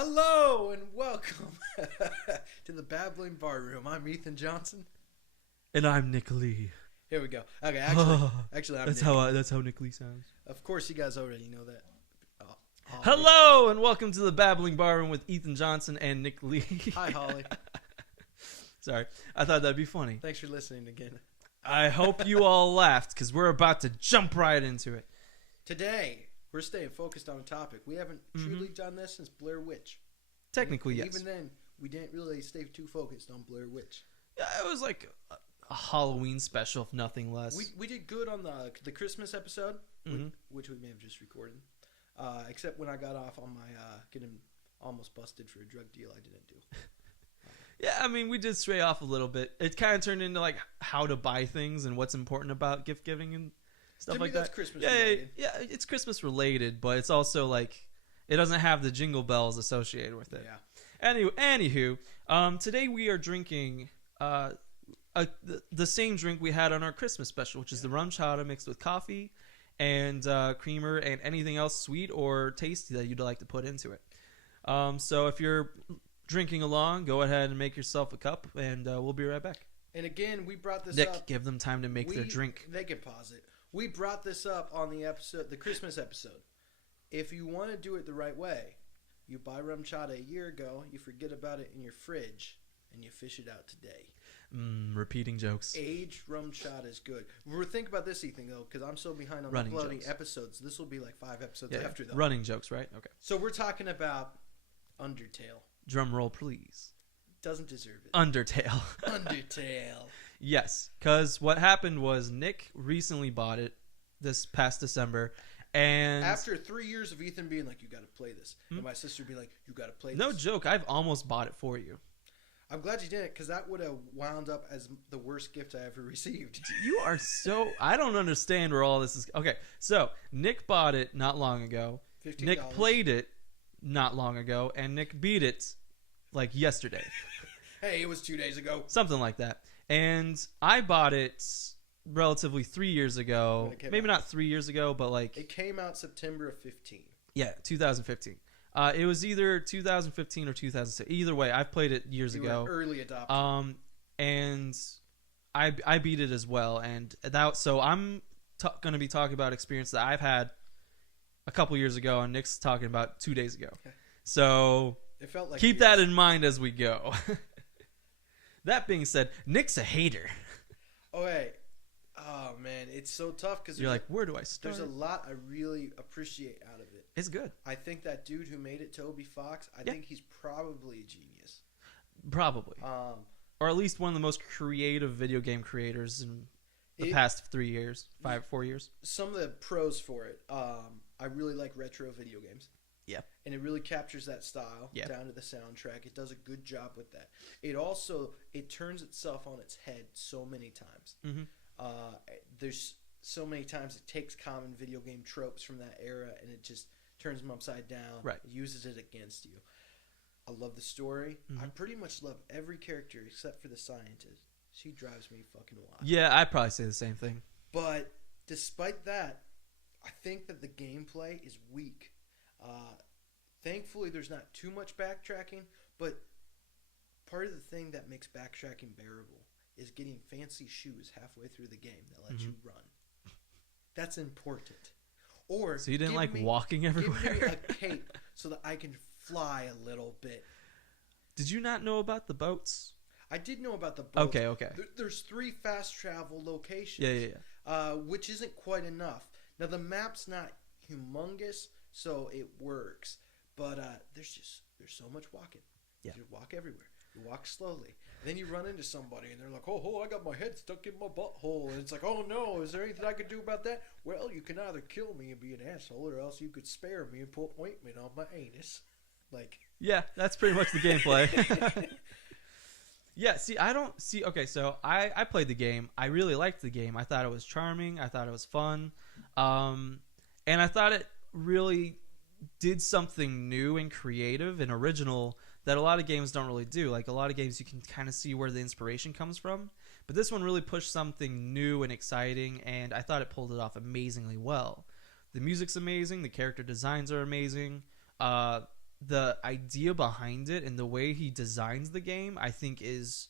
Hello and welcome to the Babbling Bar Room. I'm Ethan Johnson. And I'm Nick Lee. Here we go. Okay, actually, I'm that's Nick. that's how Nick Lee sounds. Of course, you guys already know that. Hello and welcome to the Babbling Bar Room with Ethan Johnson and Nick Lee. Hi, Holly. Sorry, I thought that'd be funny. Thanks for listening again. I hope you all laughed because we're about to jump right into it. Today, we're staying focused on a topic. We haven't truly done this since Blair Witch. Technically, yes. Even then, we didn't really stay too focused on Blair Witch. Yeah, it was like a Halloween special, if nothing less. We did good on the Christmas episode, which we may have just recorded. Except when I got off on my getting almost busted for a drug deal I didn't do. Yeah, I mean, we did stray off a little bit. It kind of turned into like how to buy things and what's important about gift giving and stuff to like me, that. That's Christmas related. Yeah, it's Christmas related, but it's also like it doesn't have the jingle bells associated with it. Yeah. Anywho, today we are drinking the same drink we had on our Christmas special, which is the rum chata mixed with coffee and creamer and anything else sweet or tasty that you'd like to put into it. So if you're drinking along, go ahead and make yourself a cup, and we'll be right back. And again, we brought this Nick, up. give them time to make their drink. They can pause it. We brought this up on the episode, the Christmas episode. If you want to do it the right way, you buy rum chata a year ago, you forget about it in your fridge, and you fish it out today. Repeating jokes. Aged rum chata is good. We're thinking about this, Ethan, though, because I'm so behind on uploading episodes. This will be like 5 episodes after, though. Running jokes, right? Okay. So we're talking about UnderTale. Drum roll, please. Doesn't deserve it. UnderTale. UnderTale. Yes, because what happened was Nick recently bought it this past December, and after 3 years of Ethan being like, "You got to play this," and my sister being like, "You got to play this." No joke, I've almost bought it for you. I'm glad you didn't, because that would have wound up as the worst gift I ever received. You are so... I don't understand where all this is... Okay, so Nick bought it not long ago. $15. Nick played it not long ago, and Nick beat it like yesterday. Hey, it was 2 days ago. Something like that. And I bought it relatively 3 years ago. Maybe not 3 years ago, but like... It came out September of 15. Yeah, 2015. It was either 2015 or 2006. Either way, I've played it years ago. Were early adopter. And I beat it as well. And so I'm going to be talking about experience that I've had a couple years ago, and Nick's talking about 2 days ago. So it felt like keep that in mind as we go. That being said, Nick's a hater. Oh, hey. Oh, man. It's so tough because you're like, where do I start? There's a lot I really appreciate out of it. It's good. I think that dude who made it, Toby Fox, I think he's probably a genius. Probably. Or at least one of the most creative video game creators in the past 3 years, 4 years. Some of the pros for it. I really like retro video games. Yeah. And it really captures that style down to the soundtrack. It does a good job with that. It turns itself on its head so many times. There's so many times it takes common video game tropes from that era and it just turns them upside down. Right. It uses it against you. I love the story. I pretty much love every character except for the scientist. She drives me fucking wild. Yeah, I'd probably say the same thing. But despite that, I think that the gameplay is weak. Thankfully, there's not too much backtracking, but part of the thing that makes backtracking bearable is getting fancy shoes halfway through the game that let you run. That's important. Or so you didn't like walking everywhere? Give me a cape so that I can fly a little bit. Did you not know about the boats? I did know about the boats. Okay. There's 3 fast travel locations. Yeah. Which isn't quite enough. Now, the map's not humongous, so it works. But there's so much walking. Yeah. You walk everywhere. You walk slowly. Then you run into somebody, and they're like, oh, I got my head stuck in my butthole. And it's like, oh, no, is there anything I could do about that? Well, you can either kill me and be an asshole, or else you could spare me and put ointment on my anus. Yeah, that's pretty much the gameplay. Yeah, okay, so I played the game. I really liked the game. I thought it was charming. I thought it was fun. And I thought it really did something new and creative and original that a lot of games don't really do. Like a lot of games you can kind of see where the inspiration comes from. But this one really pushed something new and exciting, and I thought it pulled it off amazingly well. The music's amazing. The character designs are amazing. the idea behind it and the way he designs the game, I think, is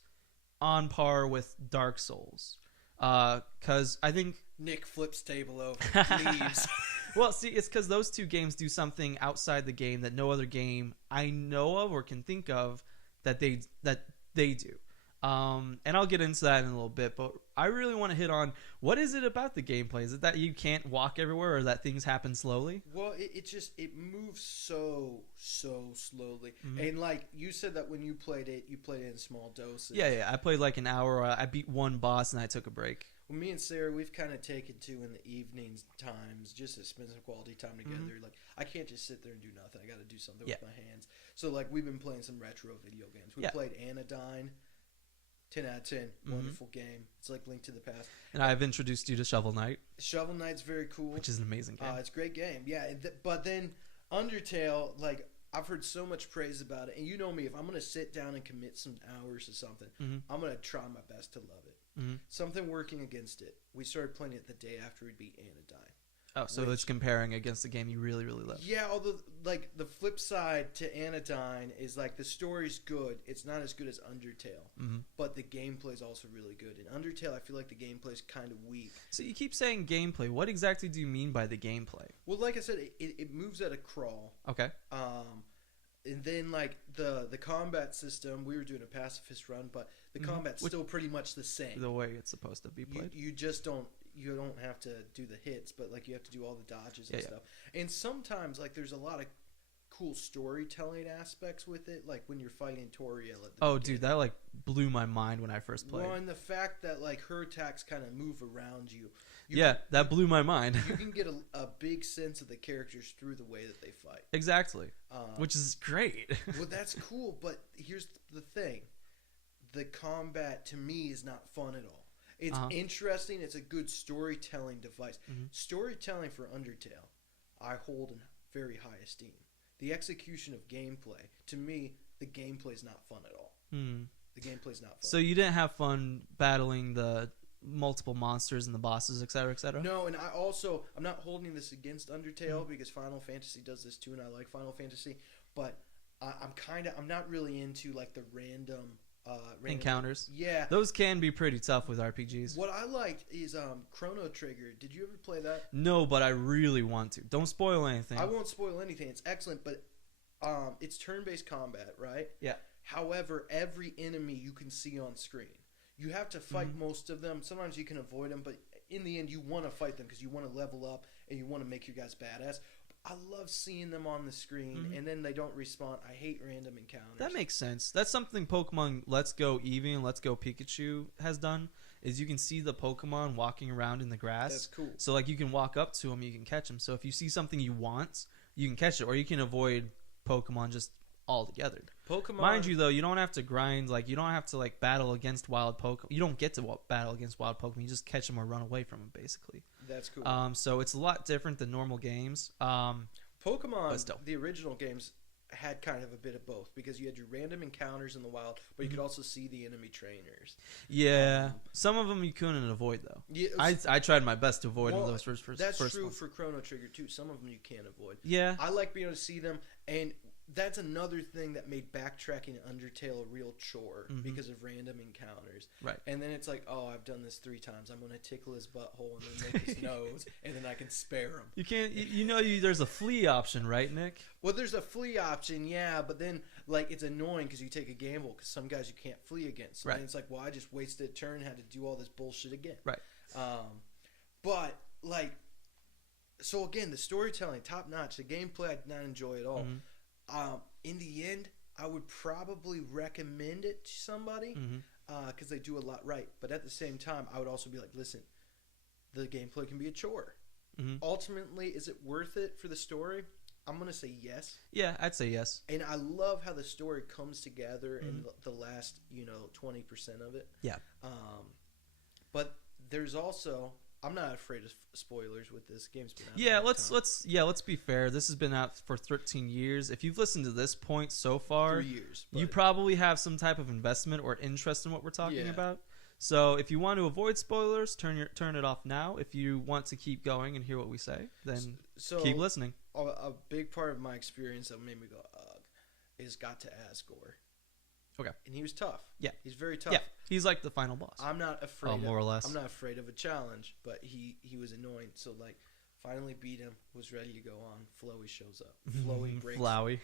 on par with Dark Souls. Because I think Nick flips table over, leaves. well, see, it's because those two games do something outside the game that no other game I know of or can think of that they do. And I'll get into that in a little bit, but I really want to hit on what is it about the gameplay? Is it that you can't walk everywhere or that things happen slowly? Well, it moves so slowly. And like you said that when you played it in small doses. Yeah. I played like an hour. I beat one boss and I took a break. Well, me and Sarah, we've kind of taken to in the evenings times just to spend some quality time together. Like, I can't just sit there and do nothing. I got to do something with my hands. So, like, we've been playing some retro video games. We played Anodyne. 10 out of 10. Wonderful game. It's like Link to the Past. And I've introduced you to Shovel Knight. Shovel Knight's very cool. Which is an amazing game. It's a great game. Yeah. But then UnderTale, like, I've heard so much praise about it. And you know me, if I'm going to sit down and commit some hours to something, I'm going to try my best to love it. Something working against it. We started playing it the day after we beat Anodyne. Oh, so it's comparing against the game you really, really love. Yeah, although, like, the flip side to Anodyne is, like, the story's good. It's not as good as UnderTale. But the gameplay's also really good. In UnderTale, I feel like the gameplay's kind of weak. So you keep saying gameplay. What exactly do you mean by the gameplay? Well, like I said, it moves at a crawl. Okay. And then, like, the combat system, we were doing a pacifist run, but the combat's still pretty much the same. The way it's supposed to be played. You just don't have to do the hits, but, like, you have to do all the dodges and stuff. And sometimes, like, there's a lot of cool storytelling aspects with it, like when you're fighting Toriel at the beginning. Dude, that, like, blew my mind when I first played. Well, and the fact that, like, her attacks kind of move around you. That blew my mind. You can get a big sense of the characters through the way that they fight. Exactly. Which is great. Well, that's cool, but here's the thing. The combat, to me, is not fun at all. It's interesting. It's a good storytelling device. Storytelling for UnderTale, I hold in very high esteem. The execution of gameplay, to me, the gameplay is not fun at all. The gameplay's not fun. So you didn't have fun battling the multiple monsters and the bosses, etc., etc.? No, and I'm not holding this against UnderTale because Final Fantasy does this too, and I like Final Fantasy, but I'm not really into, like, the random encounters. Yeah, those can be pretty tough with RPGs. What I liked is Chrono Trigger. Did you ever play that? No, but I really want to. Don't spoil anything. I won't spoil anything. It's excellent, but it's turn-based combat, right? Yeah. However, every enemy you can see on screen. You have to fight most of them. Sometimes you can avoid them, but in the end, you want to fight them because you want to level up and you want to make your guys badass. I love seeing them on the screen, and then they don't respawn. I hate random encounters. That makes sense. That's something Pokemon Let's Go Eevee and Let's Go Pikachu has done, is you can see the Pokemon walking around in the grass. That's cool. So, like, you can walk up to them, you can catch them. So if you see something you want, you can catch it, or you can avoid Pokemon just altogether. Mind you, though, you don't have to grind. Like, you don't have to, like, battle against wild Pokemon. You don't get to battle against wild Pokemon. You just catch them or run away from them, basically. That's cool. So it's a lot different than normal games. Pokemon, the original games, had kind of a bit of both because you had your random encounters in the wild, but you could also see the enemy trainers. Yeah, some of them you couldn't avoid though. Yeah, I tried my best to avoid those first. That's first true ones. For Chrono Trigger too. Some of them you can't avoid. Yeah, I like being able to see them, and that's another thing that made backtracking Undertale a real chore because of random encounters. Right. And then it's like, oh, I've done this 3 times. I'm going to tickle his butthole and then make his nose, and then I can spare him. You can't. There's a flee option, right, Nick? Well, there's a flee option, yeah, but then, like, it's annoying because you take a gamble because some guys you can't flee against. So then it's like, well, I just wasted a turn, had to do all this bullshit again. Right. But, like, so again, the storytelling, top notch. The gameplay I did not enjoy at all. In the end, I would probably recommend it to somebody because they do a lot right. But at the same time, I would also be like, listen, the gameplay can be a chore. Ultimately, is it worth it for the story? I'm going to say yes. Yeah, I'd say yes. And I love how the story comes together in the last, 20% of it. Yeah. But there's also... I'm not afraid of spoilers with this. Game's been out. Yeah, let's be fair. This has been out for 13 years. If you've listened to this point so far, 3 years, you probably have some type of investment or interest in what we're talking about. So if you want to avoid spoilers, turn it off now. If you want to keep going and hear what we say, then keep listening. A big part of my experience that made me go, ugh, is got to Asgore. Okay. And he was tough. Yeah. He's very tough. Yeah. He's like the final boss. I'm not afraid. More or less. I'm not afraid of a challenge, but he was annoying. So like, finally beat him. Was ready to go on. Flowy shows up. Flowy breaks. Flowey.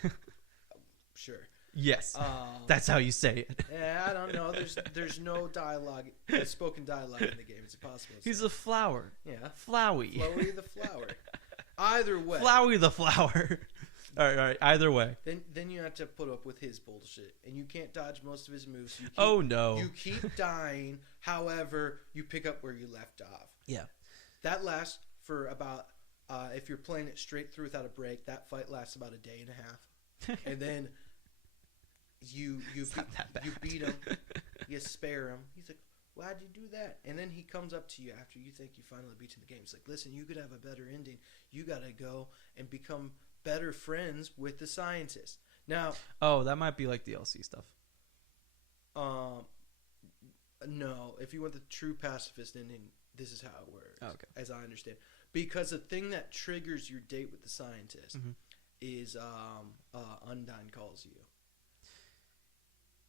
Sure. Yes. That's how you say it. Yeah, I don't know. There's no dialogue, spoken dialogue in the game. It's impossible. He's a flower. Yeah. Flowey. Flowy the flower. Either way. Flowey the flower. All right. Either way. Then you have to put up with his bullshit, and you can't dodge most of his moves. You keep dying. However, you pick up where you left off. Yeah. That lasts for about if you're playing it straight through without a break. That fight lasts about a day and a half, and then you beat him. You spare him. He's like, "Why'd you do that?" And then he comes up to you after you think you finally beat him in the game. He's like, "Listen, you could have a better ending. You got to go and become better friends with the scientist." Now, that might be like DLC stuff. No. If you want the true pacifist ending, this is how it works. Oh, okay. As I understand, because the thing that triggers your date with the scientist is Undyne calls you.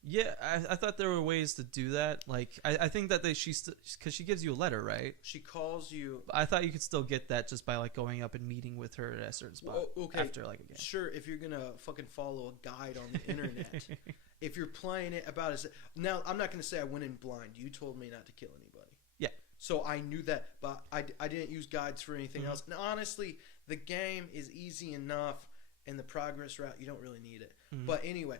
Yeah, I thought there were ways to do that. Like, I think that because she gives you a letter, right? She calls you. I thought you could still get that just by like going up and meeting with her at a certain spot after like a game. Sure, if you're gonna fucking follow a guide on the internet. If you're playing it about it. Now, I'm not gonna say I went in blind. You told me not to kill anybody. Yeah. So I knew that, but I didn't use guides for anything else. And honestly, the game is easy enough, and the progress route, you don't really need it. But anyway.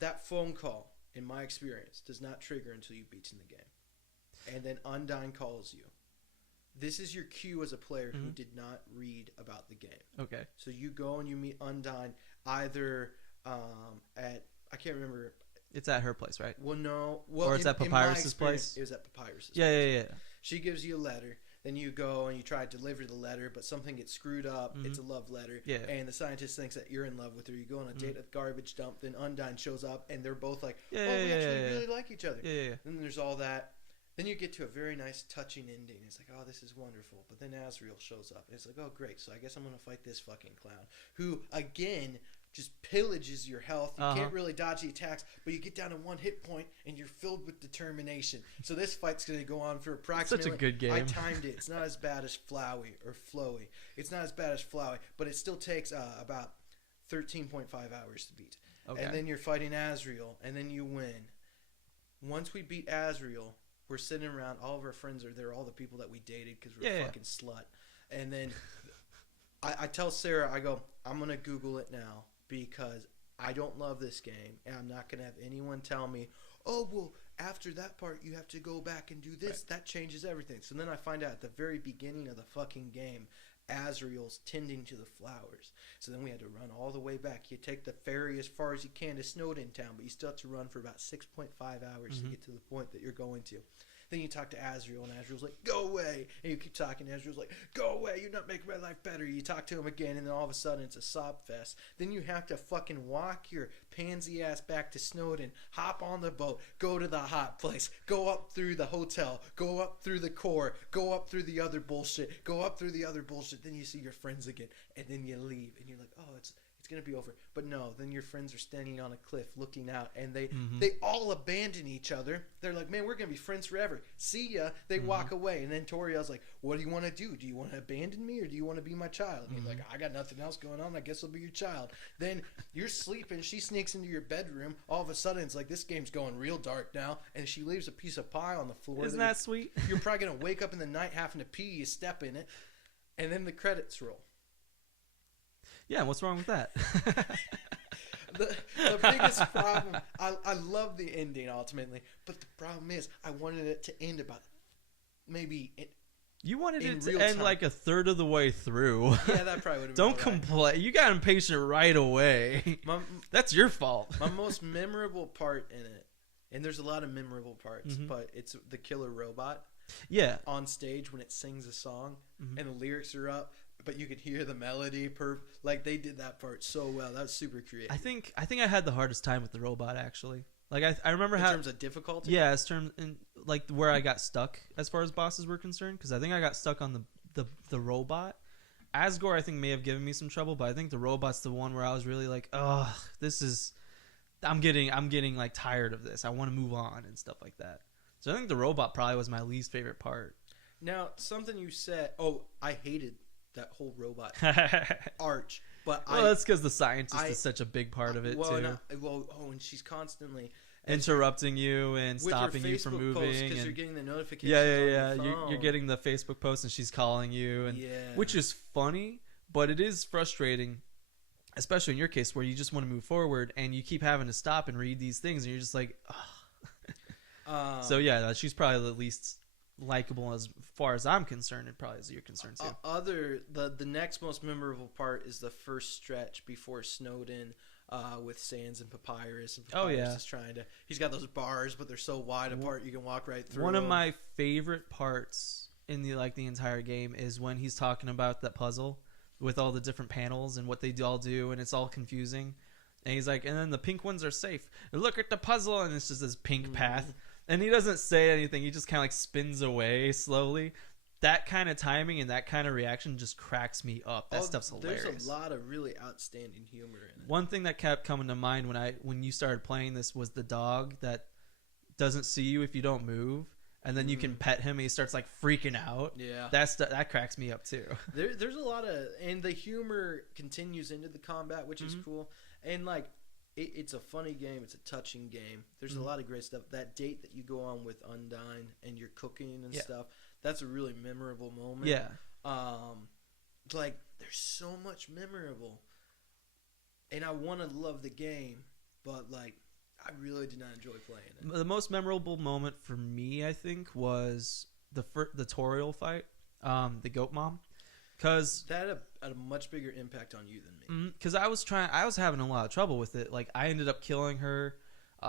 That phone call, in my experience, does not trigger until you beat in the game. And then Undyne calls you. This is your cue as a player who did not read about the game. Okay. So you go and you meet Undyne either at, I can't remember. It's at her place, right? Well, no. Well, or it's at Papyrus's place? It was at Papyrus's place. Yeah. She gives you a letter. Then you go and you try to deliver the letter, but something gets screwed up. It's a love letter. Yeah. And the scientist thinks that you're in love with her. You go on a date at the garbage dump. Then Undyne shows up, and they're both like, we actually really like each other. Yeah. Then there's all that. Then you get to a very nice, touching ending. It's like, oh, this is wonderful. But then Asriel shows up. And it's like, oh, great. So I guess I'm going to fight this fucking clown. Who, again, just pillages your health. You can't really dodge the attacks. But you get down to 1 hit point, and you're filled with determination. So this fight's going to go on for approximately... Such a good game. I timed it. It's not as bad as Flowy. It's not as bad as Flowy. But it still takes about 13.5 hours to beat. Okay. And then you're fighting Asriel. And then you win. Once we beat Asriel... We're sitting around. All of our friends are there. All the people that we dated because we're a fucking slut. And then I tell Sarah, I go, I'm going to Google it now because I don't love this game. And I'm not going to have anyone tell me, oh, well, after that part, you have to go back and do this. Right. That changes everything. So then I find out at the very beginning of the fucking game, Asriel's tending to the flowers. So then we had to run all the way back. You take the ferry as far as you can to Snowden Town, but you still have to run for about 6.5 hours to get to the point that you're going to. Then you talk to Asriel, and Asriel's like, go away. And you keep talking, and Asriel's like, go away. You're not making my life better. You talk to him again, and then all of a sudden it's a sob fest. Then you have to fucking walk your pansy ass back to Snowden, hop on the boat, go to the hot place, go up through the hotel, go up through the core, go up through the other bullshit, go up through the other bullshit. Then you see your friends again, and then you leave, and you're like, oh, it's going to be over. But no, then your friends are standing on a cliff looking out, and they all abandon each other. They're like, man, we're going to be friends forever. See ya. They walk away, and then Toriel's like, what do you want to do? Do you want to abandon me, or do you want to be my child? And he's like, I got nothing else going on. I guess I'll be your child. Then you're sleeping. She sneaks into your bedroom. All of a sudden, it's like, this game's going real dark now, and she leaves a piece of pie on the floor. Isn't that sweet? You're probably going to wake up in the night having to pee. You step in it, and then the credits roll. Yeah, what's wrong with that? The biggest problem, I love the ending ultimately, but the problem is I wanted it to end about maybe you wanted it to end like a third of the way through. Yeah, that probably would have been Don't complain. You got impatient right away. That's your fault. My most memorable part in it, and there's a lot of memorable parts, but it's the killer robot. Yeah. On stage when it sings a song and the lyrics are up. But you could hear the melody, like they did that part so well. That was super creative. I think I had the hardest time with the robot actually. Like I remember in terms of difficulty. Yeah, like where I got stuck as far as bosses were concerned, because I think I got stuck on the robot. Asgore, I think, may have given me some trouble, but I think the robot's the one where I was really like, oh, this is, I'm getting like tired of this. I want to move on and stuff like that. So I think the robot probably was my least favorite part. Now, something you said, I hated that whole robot arch, but that's because the scientist is such a big part of it too. And she's constantly interrupting you and stopping you from moving, because you're getting the notifications. Yeah. You're getting the Facebook post, and she's calling you, and which is funny, but it is frustrating, especially in your case where you just want to move forward and you keep having to stop and read these things, and you're just like, oh. So yeah, she's probably the least likable as far as I'm concerned, and probably as you're concerned too. The next most memorable part is the first stretch before Snowden. With Sans and Papyrus, and Papyrus is trying to. He's got those bars, but they're so wide apart you can walk right through. One of my favorite parts in the entire game is when he's talking about that puzzle with all the different panels and what they all do, and it's all confusing. And he's like, and then the pink ones are safe. Look at the puzzle, and it's just this pink path, and he doesn't say anything. He just kind of like spins away slowly. That kind of timing and that kind of reaction just cracks me up. That stuff's hilarious. There's a lot of really outstanding humor in it. One thing that kept coming to mind when you started playing this was the dog that doesn't see you if you don't move, and then you can pet him and he starts like freaking out. Yeah, that cracks me up too. There's a lot of, and the humor continues into the combat, which is cool. And like, it's a funny game. It's a touching game. There's a lot of great stuff. That date that you go on with Undyne and you're cooking and stuff. That's a really memorable moment. Yeah. Like, there's so much memorable. And I want to love the game, but, like, I really did not enjoy playing it. The most memorable moment for me, I think, was the tutorial fight, the goat mom. Cause that had a much bigger impact on you than me. Because I was having a lot of trouble with it. Like, I ended up killing her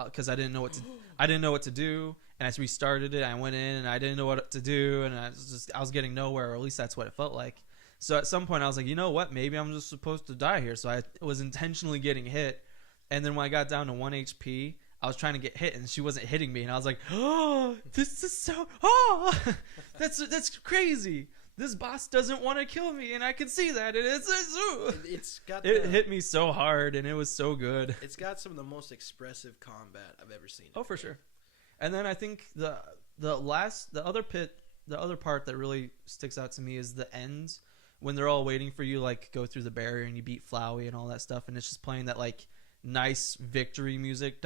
because I didn't know what to do. And I restarted it. I went in and I didn't know what to do, and I was getting nowhere, or at least that's what it felt like. So at some point I was like, you know what? Maybe I'm just supposed to die here. So I was intentionally getting hit, and then when I got down to 1 HP, I was trying to get hit, and she wasn't hitting me, and I was like, oh, this is so that's crazy. This boss doesn't want to kill me, and I can see that. And it hit me so hard, and it was so good. It's got some of the most expressive combat I've ever seen. Oh, for sure. And then I think the other part that really sticks out to me is the end when they're all waiting for you, like go through the barrier and you beat Flowey and all that stuff, and it's just playing that like nice victory music,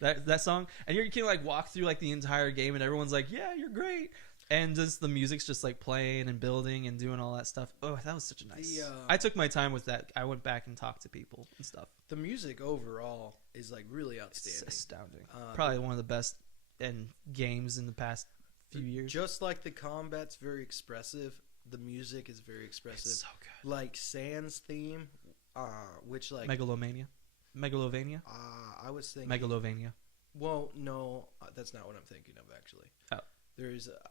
that song, and you can like walk through like the entire game and everyone's like, yeah, you're great. And just the music's just like playing and building and doing all that stuff. Oh, that was such a nice. I took my time with that. I went back and talked to people and stuff. The music overall is like really outstanding. It's astounding. Probably one of the best in games in the past few years. Just like the combat's very expressive, the music is very expressive. It's so good. Like Sans theme, which like Megalovania. I was thinking Megalovania. Well, no, that's not what I'm thinking of actually. Oh.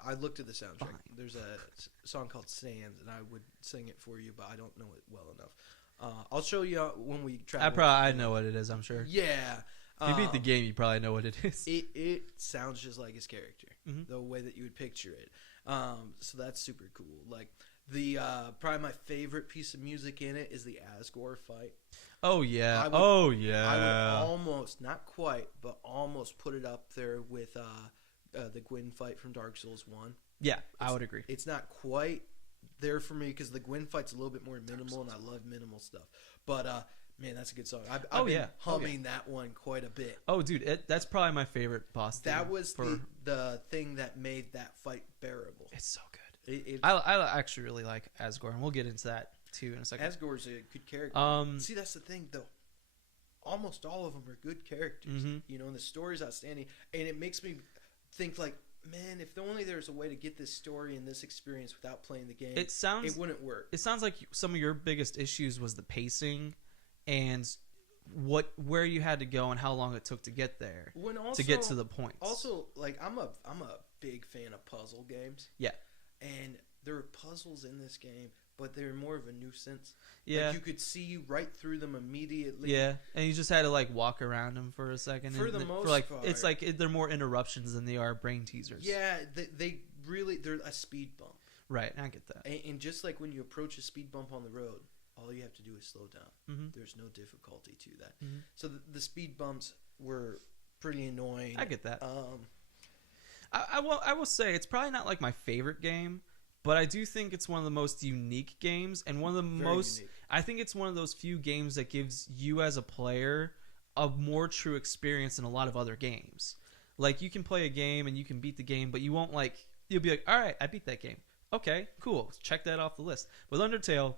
I looked at the soundtrack. Fine. There's a song called Sands, and I would sing it for you, but I don't know it well enough. I'll show you when we travel. I know what it is, I'm sure. Yeah. If you beat the game, you probably know what it is. It sounds just like his character, the way that you would picture it. So that's super cool. Like, the probably my favorite piece of music in it is the Asgore fight. Oh, yeah. I would almost, not quite, but almost put it up there with... the Gwyn fight from Dark Souls 1. Yeah, I would agree. It's not quite there for me because the Gwyn fight's a little bit more minimal, and I love minimal stuff. But, man, that's a good song. I've been humming that one quite a bit. Oh, dude, that's probably my favorite boss theme. That was the thing that made that fight bearable. It's so good. I actually really like Asgore, and we'll get into that, too, in a second. Asgore's a good character. See, that's the thing, though. Almost all of them are good characters, you know, and the story's outstanding. And it makes me... think like, man, if only there's a way to get this story and this experience without playing the game, it wouldn't work. It sounds like some of your biggest issues was the pacing and where you had to go and how long it took to get there to get to the points. Also, like I'm a big fan of puzzle games. Yeah, and there are puzzles in this game, but they're more of a nuisance. Yeah, like you could see right through them immediately. Yeah, and you just had to like walk around them for a second. For the most part, it's like they're more interruptions than they are brain teasers. Yeah, they're a speed bump. Right, I get that. And just like when you approach a speed bump on the road, all you have to do is slow down. Mm-hmm. There's no difficulty to that. Mm-hmm. So the speed bumps were pretty annoying. I get that. I will say it's probably not like my favorite game, but I do think it's one of the most unique games, and one of the most. Unique. I think it's one of those few games that gives you as a player a more true experience than a lot of other games. Like, you can play a game and you can beat the game, but you won't you'll be like, all right, I beat that game. Okay, cool. Check that off the list. With Undertale,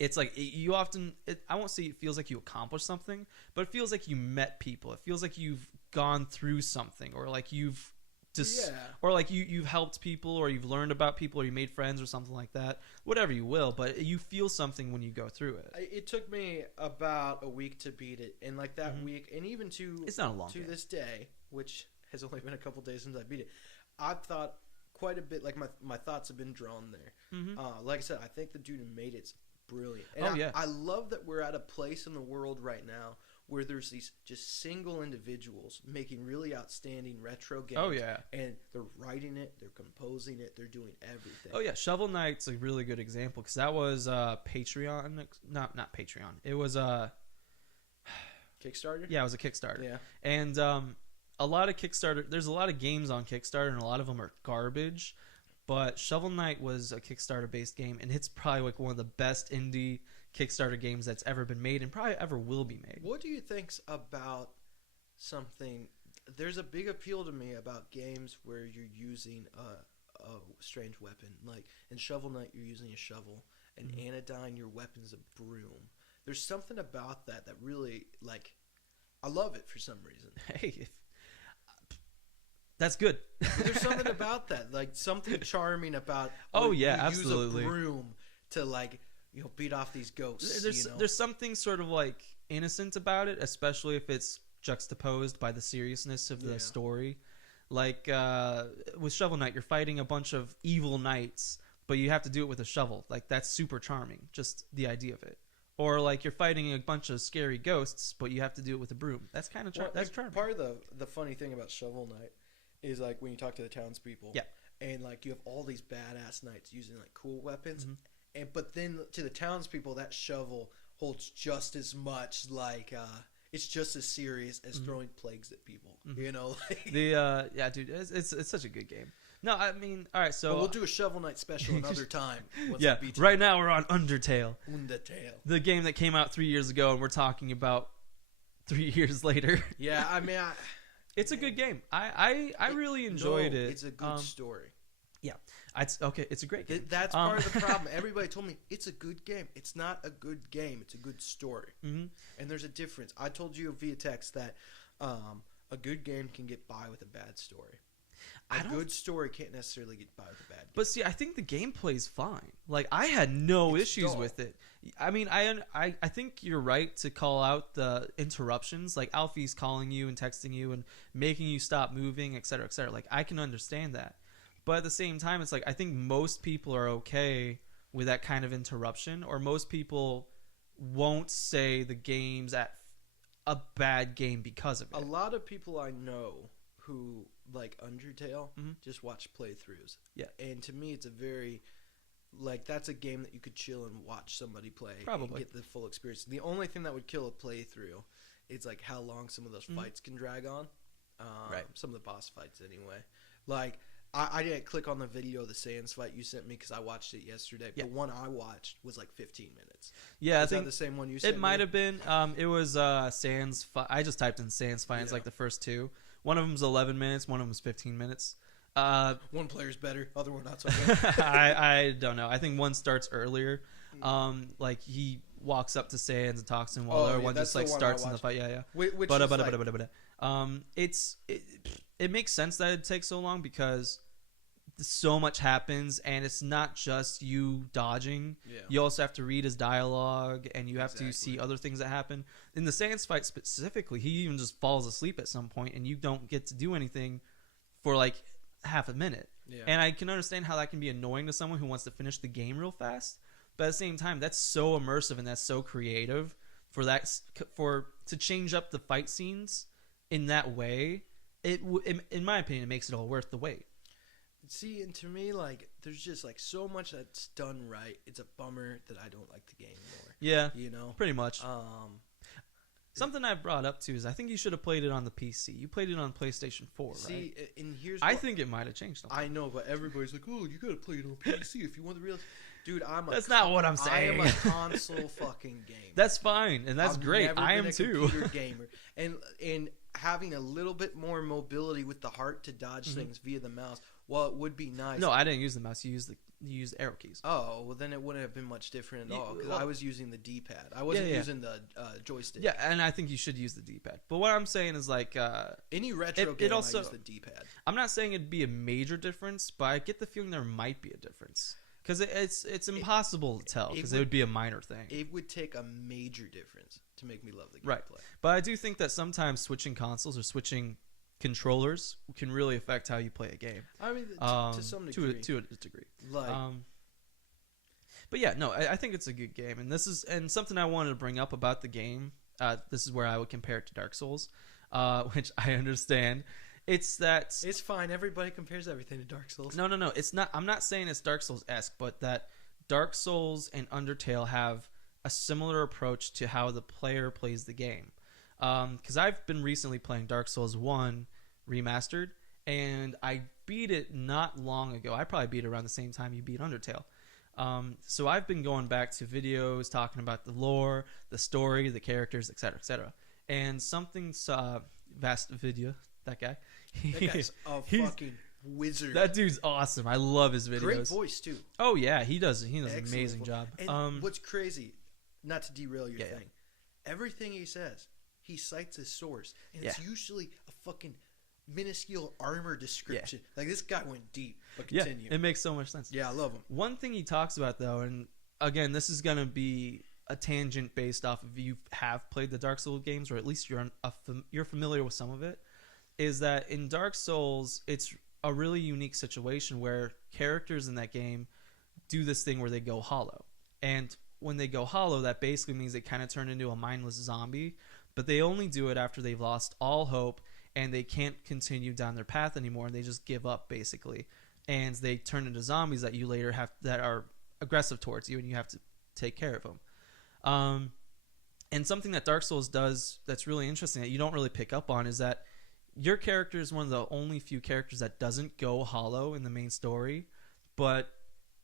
it's like I won't say it feels like you accomplished something, but it feels like you met people. It feels like you've gone through something, or like you've or like you've helped people, or you've learned about people, or you made friends, or something like that. Whatever you will, but you feel something when you go through it. It took me about a week to beat it, and like that week, and even it's not a long game. This day, which has only been a couple days since I beat it, I've thought quite a bit. Like my thoughts have been drawn there. Mm-hmm. Like I said, I think the dude who made it's brilliant. And I love that we're at a place in the world right now where there's these just single individuals making really outstanding retro games. Oh, yeah. And they're writing it, they're composing it, they're doing everything. Oh, yeah. Shovel Knight's a really good example, because that was Patreon. Not Patreon. It was Kickstarter? Yeah, it was a Kickstarter. Yeah. And a lot of Kickstarter, there's a lot of games on Kickstarter, and a lot of them are garbage. But Shovel Knight was a Kickstarter-based game, and it's probably like one of the best indie Kickstarter games that's ever been made, and probably ever will be made. What do you think about something? There's a big appeal to me about games where you're using a strange weapon. Like in Shovel Knight, you're using a shovel, and Anodyne, your weapon's a broom. There's something about that really, like, I love it for some reason. Hey, that's good. There's something about that, like something charming about. Oh yeah, you absolutely. Use a broom to beat off these ghosts. There's something sort of like innocent about it, especially if it's juxtaposed by the seriousness of the story. Like with Shovel Knight, you're fighting a bunch of evil knights, but you have to do it with a shovel. Like, that's super charming, just the idea of it. Or like you're fighting a bunch of scary ghosts, but you have to do it with a broom. That's kind of that's charming. Part of the funny thing about Shovel Knight is like when you talk to the townspeople, and like you have all these badass knights using like cool weapons, but then to the townspeople, that shovel holds just as much like it's just as serious as throwing plagues at people. You know, yeah, dude, it's such a good game. No, I mean, all right, so but we'll do a Shovel Knight special another time. Right now we're on Undertale. UnderTale, the game that came out 3 years ago, and we're talking about 3 years later. Yeah, I mean, it's a good game. I really enjoyed it. It's a good story. Yeah, it's a great game. That's part of the problem. Everybody told me it's a good game. It's not a good game. It's a good story. And there's a difference. I told you via text that a good game can get by with a bad story. A good story can't necessarily get by with a bad game. But see, I think the gameplay's fine. Like, I had no issues with it. I mean, I think you're right to call out the interruptions. Like, Alfie's calling you and texting you and making you stop moving, et cetera, et cetera. Like, I can understand that. But at the same time, it's like, I think most people are okay with that kind of interruption, or most people won't say the game's at a bad game because of it. A lot of people I know who like UnderTale just watch playthroughs. Yeah. And to me, it's a very, like, that's a game that you could chill and watch somebody play. Probably. And get the full experience. The only thing that would kill a playthrough is, like, how long some of those fights can drag on. Right. Some of the boss fights, anyway. Like, I didn't click on the video of the Sans fight you sent me because I watched it yesterday. Yeah. The one I watched was like 15 minutes. Yeah, I think that the same one you sent me? It might have been. It was Sans fight. I just typed in Sans fight. It's like the first two. One of them's 11 minutes. One of them's 15 minutes. One player's better. Other one not so good. I don't know. I think one starts earlier. Like he walks up to Sans and talks to him while the other one just like starts in the fight. Yeah, yeah. It makes sense that it takes so long because so much happens, and it's not just you dodging. Yeah. You also have to read his dialogue, and you have to see other things that happen. In the Sans fight specifically, he even just falls asleep at some point, and you don't get to do anything for like half a minute. Yeah. And I can understand how that can be annoying to someone who wants to finish the game real fast. But at the same time, that's so immersive and that's so creative to change up the fight scenes in that way. In my opinion, it makes it all worth the wait. See, and to me, like, there's just like so much that's done right. It's a bummer that I don't like the game more. Yeah, You know, pretty much. Something I brought up too is I think you should have played it on the PC. You played it on PlayStation 4, right? See, and here's I think it might have changed something. I know, but everybody's like, "Oh, you gotta play it on PC if you want the real." Dude, That's not what I'm I saying. am a console fucking gamer. That's fine, and that's I've great. never I been am a too. computer gamer, and having a little bit more mobility with the heart to dodge things via the mouse. Well, it would be nice. No, I didn't use the mouse. You used arrow keys. Oh, well, then it wouldn't have been much different at all because I was using the D-pad. I wasn't using the joystick. Yeah, and I think you should use the D-pad. But what I'm saying is like any retro game, also, I use the D-pad. I'm not saying it'd be a major difference, but I get the feeling there might be a difference because it's impossible to tell because it would be a minor thing. It would take a major difference to make me love the gameplay. Right. But I do think that sometimes switching consoles or switching controllers can really affect how you play a game. I mean, to some degree. To a degree. Like, but yeah, no, I think it's a good game, and something I wanted to bring up about the game. This is where I would compare it to Dark Souls, which I understand. It's that it's fine. Everybody compares everything to Dark Souls. No. It's not. I'm not saying it's Dark Souls-esque, but that Dark Souls and UnderTale have a similar approach to how the player plays the game. Because I've been recently playing Dark Souls 1 Remastered, and I beat it not long ago. I probably beat it around the same time you beat UnderTale. So I've been going back to videos talking about the lore, the story, the characters, etc., etc. And Vast Vidya, that guy. That guy's a fucking wizard. That dude's awesome. I love his videos. Great voice too. Oh yeah, he does an Excellent amazing voice. job. And what's crazy, not to derail your thing, everything he says, he cites his source, and it's usually a fucking minuscule armor description. Like, this guy went deep. But continue. It makes so much sense. Yeah, I love him. One thing he talks about though, and again, this is gonna be a tangent based off of you have played the Dark Souls games, or at least you're familiar with some of it, is that in Dark Souls it's a really unique situation where characters in that game do this thing where they go hollow. And when they go hollow, that basically means they kind of turn into a mindless zombie, but they only do it after they've lost all hope and they can't continue down their path anymore, and they just give up basically. And they turn into zombies that you later have that are aggressive towards you, and you have to take care of them. And something that Dark Souls does that's really interesting that you don't really pick up on is that your character is one of the only few characters that doesn't go hollow in the main story. But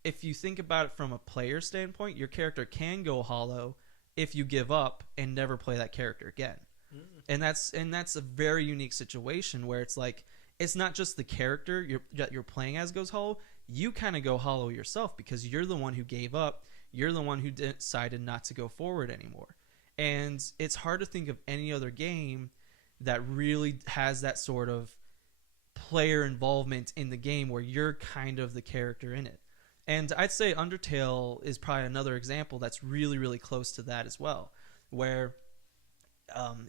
if you think about it from a player standpoint, your character can go hollow if you give up and never play that character again. And that's a very unique situation where it's like, it's not just the character you're playing as goes hollow. You kind of go hollow yourself because you're the one who gave up. You're the one who decided not to go forward anymore. And it's hard to think of any other game that really has that sort of player involvement in the game where you're kind of the character in it. And I'd say UnderTale is probably another example that's really, really close to that as well, where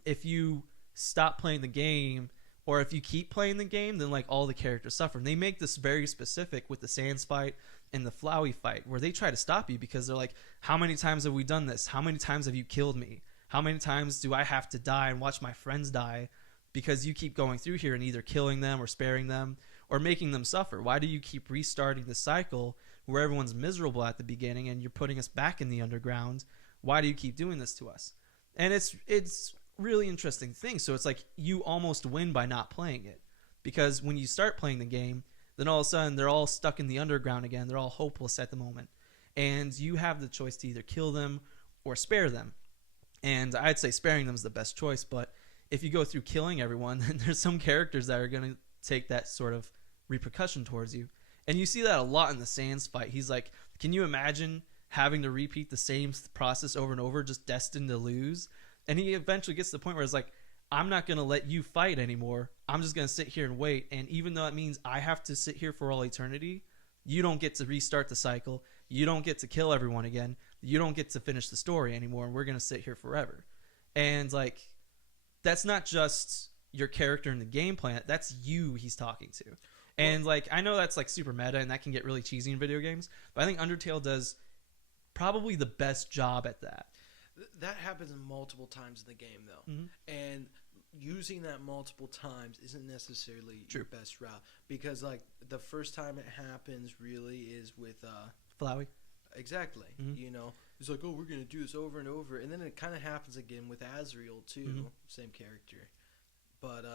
if you stop playing the game, or if you keep playing the game, then like all the characters suffer. And they make this very specific with the Sans fight and the Flowey fight, where they try to stop you because they're like, how many times have we done this? How many times have you killed me? How many times do I have to die and watch my friends die because you keep going through here and either killing them or sparing them or making them suffer? Why do you keep restarting the cycle where everyone's miserable at the beginning and you're putting us back in the underground? Why do you keep doing this to us? And it's really interesting thing. So it's like you almost win by not playing it, because when you start playing the game, then all of a sudden they're all stuck in the underground again. They're all hopeless at the moment, and you have the choice to either kill them or spare them. And I'd say sparing them is the best choice, but if you go through killing everyone, then there's some characters that are going to take that sort of repercussion towards you. And you see that a lot in the Sans fight. He's like, can you imagine having to repeat the same process over and over, just destined to lose? And he eventually gets to the point where it's like, I'm not going to let you fight anymore. I'm just going to sit here and wait. And even though it means I have to sit here for all eternity, you don't get to restart the cycle. You don't get to kill everyone again. You don't get to finish the story anymore. And we're going to sit here forever. And like, that's not just your character in the game plan. That's you he's talking to. And like, I know that's like super meta and that can get really cheesy in video games, but I think UnderTale does probably the best job at that. That happens multiple times in the game, though. And using that multiple times isn't necessarily True. your best route, because like the first time it happens really is with Flowey. exactly. Mhm. You know, it's like, oh, we're gonna do this over and over, and then it kind of happens again with Azriel too, Mhm. same character, but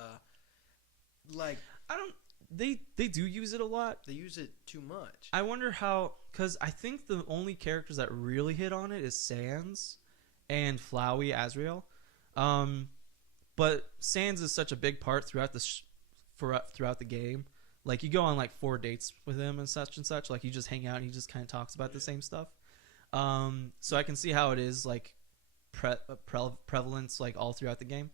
like I don't. They do use it a lot. they use it too much. I wonder how, because I think the only characters that really hit on it is Sans and Flowey Azriel. But Sans is such a big part throughout throughout the game. Like you go on like 4 dates with him and such. Like you just hang out and he just kind of talks about the same stuff. So I can see how it is like prevalence like all throughout the game.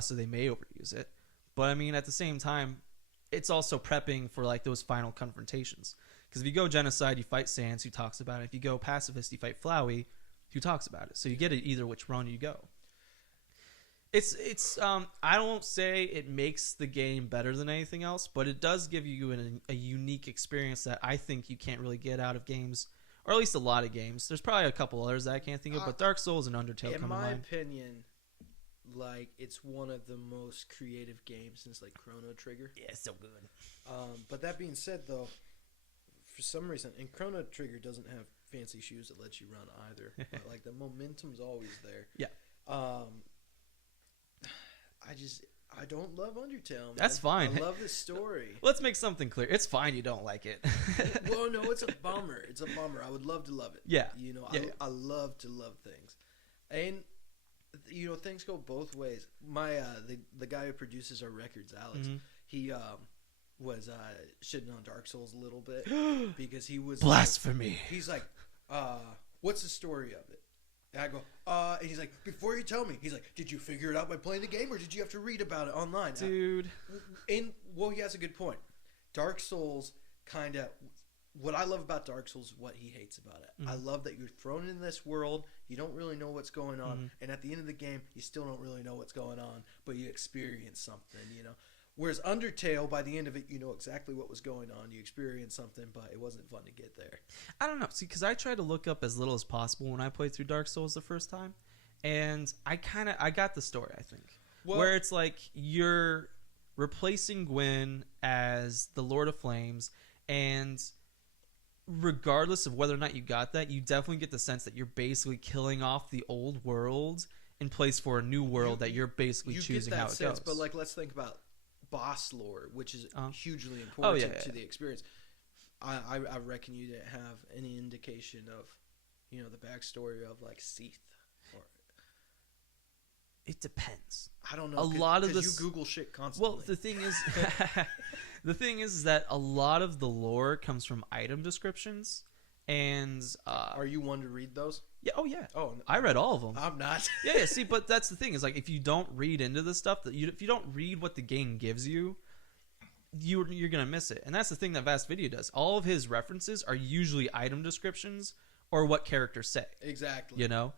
So they may overuse it. But I mean, at the same time, it's also prepping for like those final confrontations. Because if you go genocide, you fight Sans, who talks about it. If you go pacifist, you fight Flowey, who talks about it. So you get it either which run you go. It's I don't say it makes the game better than anything else, but it does give you a unique experience that I think you can't really get out of games, or at least a lot of games. There's probably a couple others that I can't think of, but Dark Souls and Undertale In come to my mind. opinion, like it's one of the most creative games since like Chrono Trigger. Yeah, it's so good. But that being said, though, for some reason, and Chrono Trigger doesn't have fancy shoes that let you run either. But like the momentum's always there. Yeah. I don't love Undertale, man. That's fine. I love the story. Let's make something clear. It's fine you don't like it. Well, no, it's a bummer. It's a bummer. I would love to love it. Yeah. You know, Yeah, I love to love things. And, you know, things go both ways. My, the guy who produces our records, Alex, he, was, shitting on Dark Souls a little bit because he was Blasphemy. Like, he's like, what's the story of it? And I go, and he's like, before you tell me, he's like, did you figure it out by playing the game, or did you have to read about it online? Dude. And, well, he has a good point. Dark Souls kind of, what I love about Dark Souls is what he hates about it. I love that you're thrown in this world, you don't really know what's going on, and at the end of the game, you still don't really know what's going on, but you experience something, you know? Whereas Undertale, by the end of it, you know exactly what was going on. You experienced something, but it wasn't fun to get there. I don't know. See, because I tried to look up as little as possible when I played through Dark Souls the first time, and I got the story, I think. Well, where it's like you're replacing Gwyn as the Lord of Flames, and regardless of whether or not you got that, you definitely get the sense that you're basically killing off the old world in place for a new world that you're basically choosing how it goes. But like, let's think about boss lore, which is hugely important to the experience. I reckon you didn't have any indication of, you know, the backstory of like Seath. Or it depends. I don't know. A lot of you Google shit constantly. Well, the thing is that a lot of the lore comes from item descriptions, and are you one to read those? Yeah. Oh yeah. Oh, I read all of them. I'm not. Yeah. See, but that's the thing is like if you don't read into the stuff if you don't read what the game gives you, you're gonna miss it. And that's the thing that Vast Video does. All of his references are usually item descriptions or what characters say. Exactly. You know,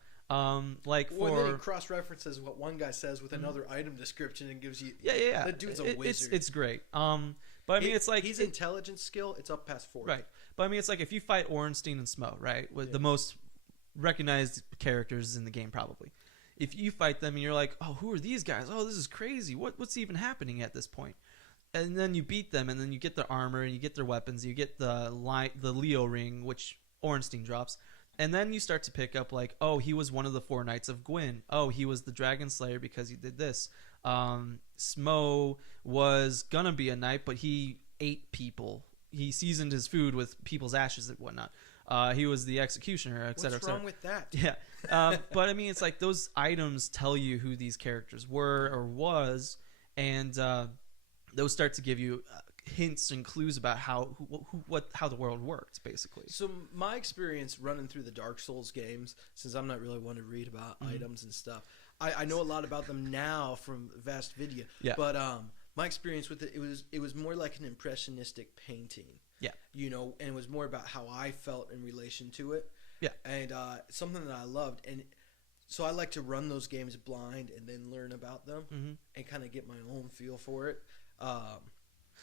like for well, then he cross references what one guy says with another item description and gives you. Yeah. That dude's a wizard. It's great. But I mean, it's like his intelligence skill. It's up past 40. Right. But I mean, it's like if you fight Ornstein and Smo, right, with the most recognized characters in the game, probably. If you fight them and you're like, oh, who are these guys? Oh, this is crazy. What's even happening at this point? And then you beat them, and then you get their armor, and you get their weapons, you get the Leo ring, which Ornstein drops, and then you start to pick up like, oh, he was one of the 4 Knights of Gwyn. Oh, he was the Dragon Slayer because he did this. Smo was gonna be a knight, but he ate people. He seasoned his food with people's ashes and whatnot. He was the executioner, etc. What's wrong with that? Yeah. But I mean, it's like those items tell you who these characters were or was, and those start to give you hints and clues about how the world worked, basically. So my experience running through the Dark Souls games, since I'm not really one to read about items and stuff, I know a lot about them now from Vast Video. Yeah. But my experience with it was more like an impressionistic painting. Yeah. You know, and it was more about how I felt in relation to it. Yeah. And something that I loved, and so I like to run those games blind and then learn about them and kind of get my own feel for it.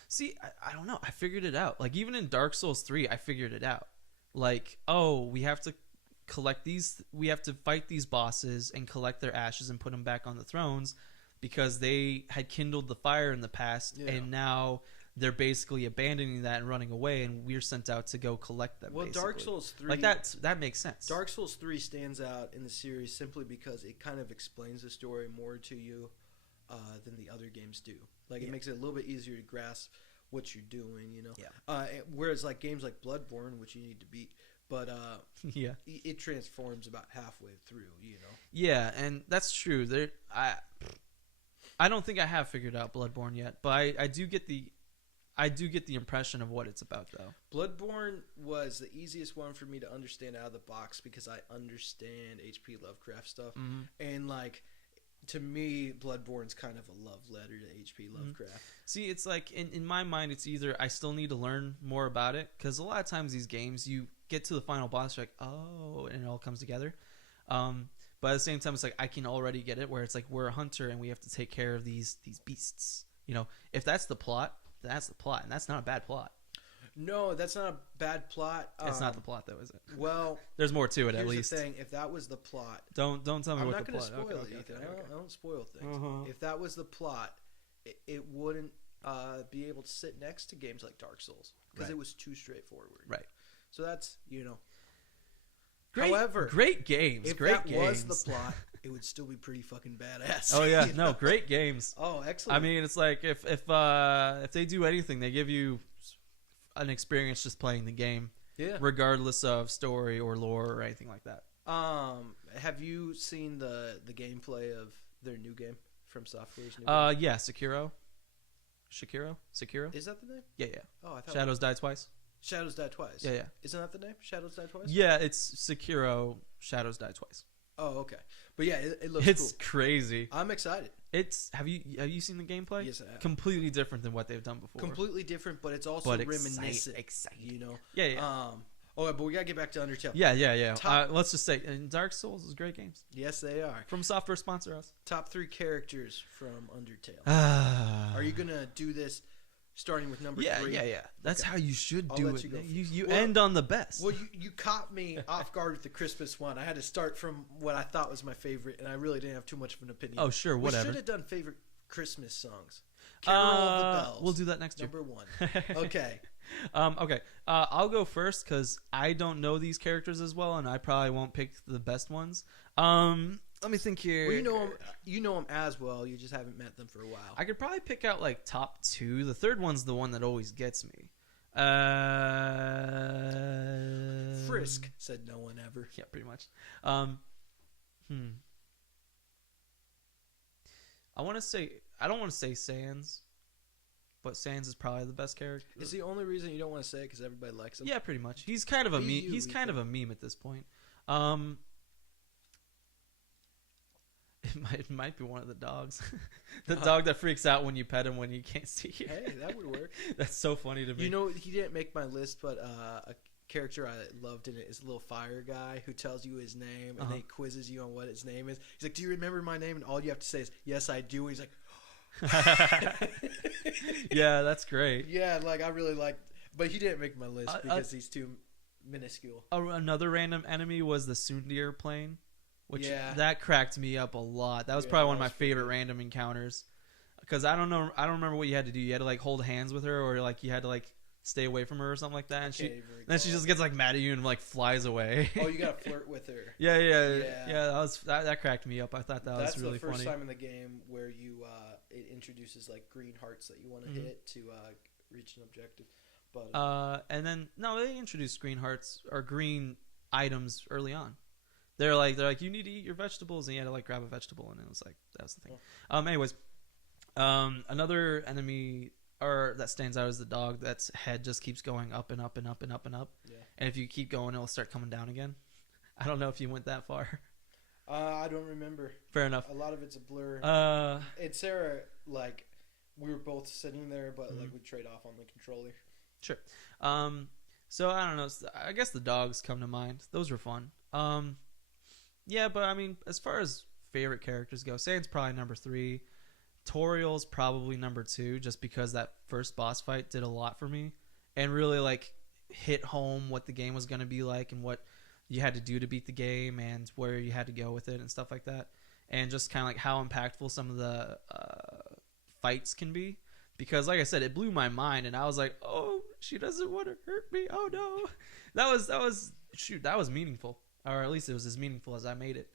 See, I don't know. I figured it out. Like, even in Dark Souls 3, I figured it out. Like, oh, we have to collect these... We have to fight these bosses and collect their ashes and put them back on the thrones. because they had kindled the fire in the past, and now they're basically abandoning that and running away, and we're sent out to go collect them. Well, basically. Dark Souls 3... Like, that makes sense. Dark Souls 3 stands out in the series simply because it kind of explains the story more to you than the other games do. Like, it makes it a little bit easier to grasp what you're doing, you know? Yeah. Whereas, like, games like Bloodborne, which you need to beat, but yeah, it transforms about halfway through, you know? Yeah, and that's true. I don't think I have figured out Bloodborne yet, but I do get the impression of what it's about, though. Bloodborne was the easiest one for me to understand out of the box because I understand H.P. Lovecraft stuff. Mm-hmm. And, like, to me, Bloodborne's kind of a love letter to H.P. Lovecraft. Mm-hmm. See, it's like, in my mind, it's either I still need to learn more about it, because a lot of times these games, you get to the final boss, you're like, oh, and it all comes together. But at the same time, it's like, I can already get it, where it's like, we're a hunter, and we have to take care of these beasts. You know, if that's the plot... That's the plot, and that's not a bad plot. No, that's not a bad plot. It's not the plot, though, is it? Well, there's more to it, at least. Here's the thing: if that was the plot, don't tell me what the plot. I'm not going to spoil it, Ethan. I don't spoil things. Uh-huh. If that was the plot, it wouldn't be able to sit next to games like Dark Souls because it was too straightforward. Right. So that's Great, However, great games. If great that games. was the plot, it would still be pretty fucking badass. Oh yeah, no, great games. Oh, excellent. I mean, it's like if they do anything, they give you an experience just playing the game, regardless of story or lore or anything like that. Have you seen the gameplay of their new game from Software's new game? Yeah, Sekiro. Is that the name? Yeah. Oh, I thought Shadows Die Twice. Shadows Die Twice. Yeah. Isn't that the name? Shadows Die Twice? Yeah, it's Sekiro Shadows Die Twice. Oh, okay. But yeah, it looks It's cool. crazy. I'm excited. Have you seen the gameplay? Yes, I have. Completely different than what they've done before. Completely different, but it's also reminiscent. Exciting. You know? Yeah. But we gotta get back to Undertale. Yeah. Let's just say, Dark Souls is great games. Yes, they are. From Software, sponsor us. Top 3 characters from Undertale. Are you gonna do this starting with number 3? Yeah. That's how you should do it. You Well, end on the best. Well, you caught me off guard with the Christmas one. I had to start from what I thought was my favorite, and I really didn't have too much of an opinion. Oh, sure, whatever. We should have done favorite Christmas songs. Carol of the Bells. We'll do that next year. Number 1. Okay. Okay. I'll go first because I don't know these characters as well, and I probably won't pick the best ones. Let me think here. Well, you know them as well. You just haven't met them for a while. I could probably pick out like top 2. The third one's the one that always gets me. Frisk said no one ever. Yeah, pretty much. I don't want to say Sans, but Sans is probably the best character. Is the only reason you don't want to say it because everybody likes him? Yeah, pretty much. He's kind of a meme. He's kind of a meme at this point. It might be one of the dogs. The dog that freaks out when you pet him when you can't see you. Hey, that would work. That's so funny to me. You know, he didn't make my list, but a character I loved in it is a little fire guy who tells you his name and then he quizzes you on what his name is. He's like, "Do you remember my name?" And all you have to say is, "Yes, I do." And he's like, yeah, that's great. Yeah, like I really like, but he didn't make my list because he's too minuscule. Another random enemy was the Sundir plane. Which that cracked me up a lot. That was probably one of my favorite random encounters. Because I don't remember what you had to do. You had to like hold hands with her, or like you had to like stay away from her or something like that. And then she just gets like mad at you and like flies away. Oh, you gotta flirt with her. Yeah. That cracked me up. I thought that was really funny. That's the first time in the game where you it introduces like green hearts that you want to hit to reach an objective. But and then they introduced green hearts or green items early on. They're like you need to eat your vegetables, and you had to like grab a vegetable, and it was like that's the thing. Anyways, another enemy that stands out is the dog. That's head just keeps going up and up and up and up and up. Yeah. And if you keep going, it'll start coming down again. I don't know if you went that far. I don't remember. Fair enough. A lot of it's a blur. And Sarah, like we were both sitting there, but like we trade off on the controller. Sure. So I don't know. I guess the dogs come to mind. Those were fun. Yeah, but I mean, as far as favorite characters go, Sans probably number 3. Toriel's probably number 2, just because that first boss fight did a lot for me and really like hit home what the game was going to be like and what you had to do to beat the game and where you had to go with it and stuff like that. and just kind of like how impactful some of the fights can be. Because, like I said, it blew my mind, and I was like, "Oh, she doesn't want to hurt me. Oh no!" That was meaningful, or at least it was as meaningful as I made it.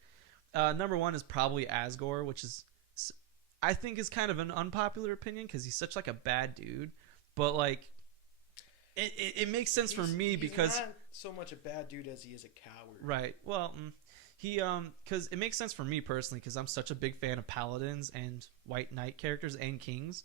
Number one is probably Asgore, which is, I think, is kind of an unpopular opinion because he's such like a bad dude, but like, it makes sense for me because he's not so much a bad dude as he is a coward. Right. Well, because it makes sense for me personally because I'm such a big fan of paladins and white knight characters and kings.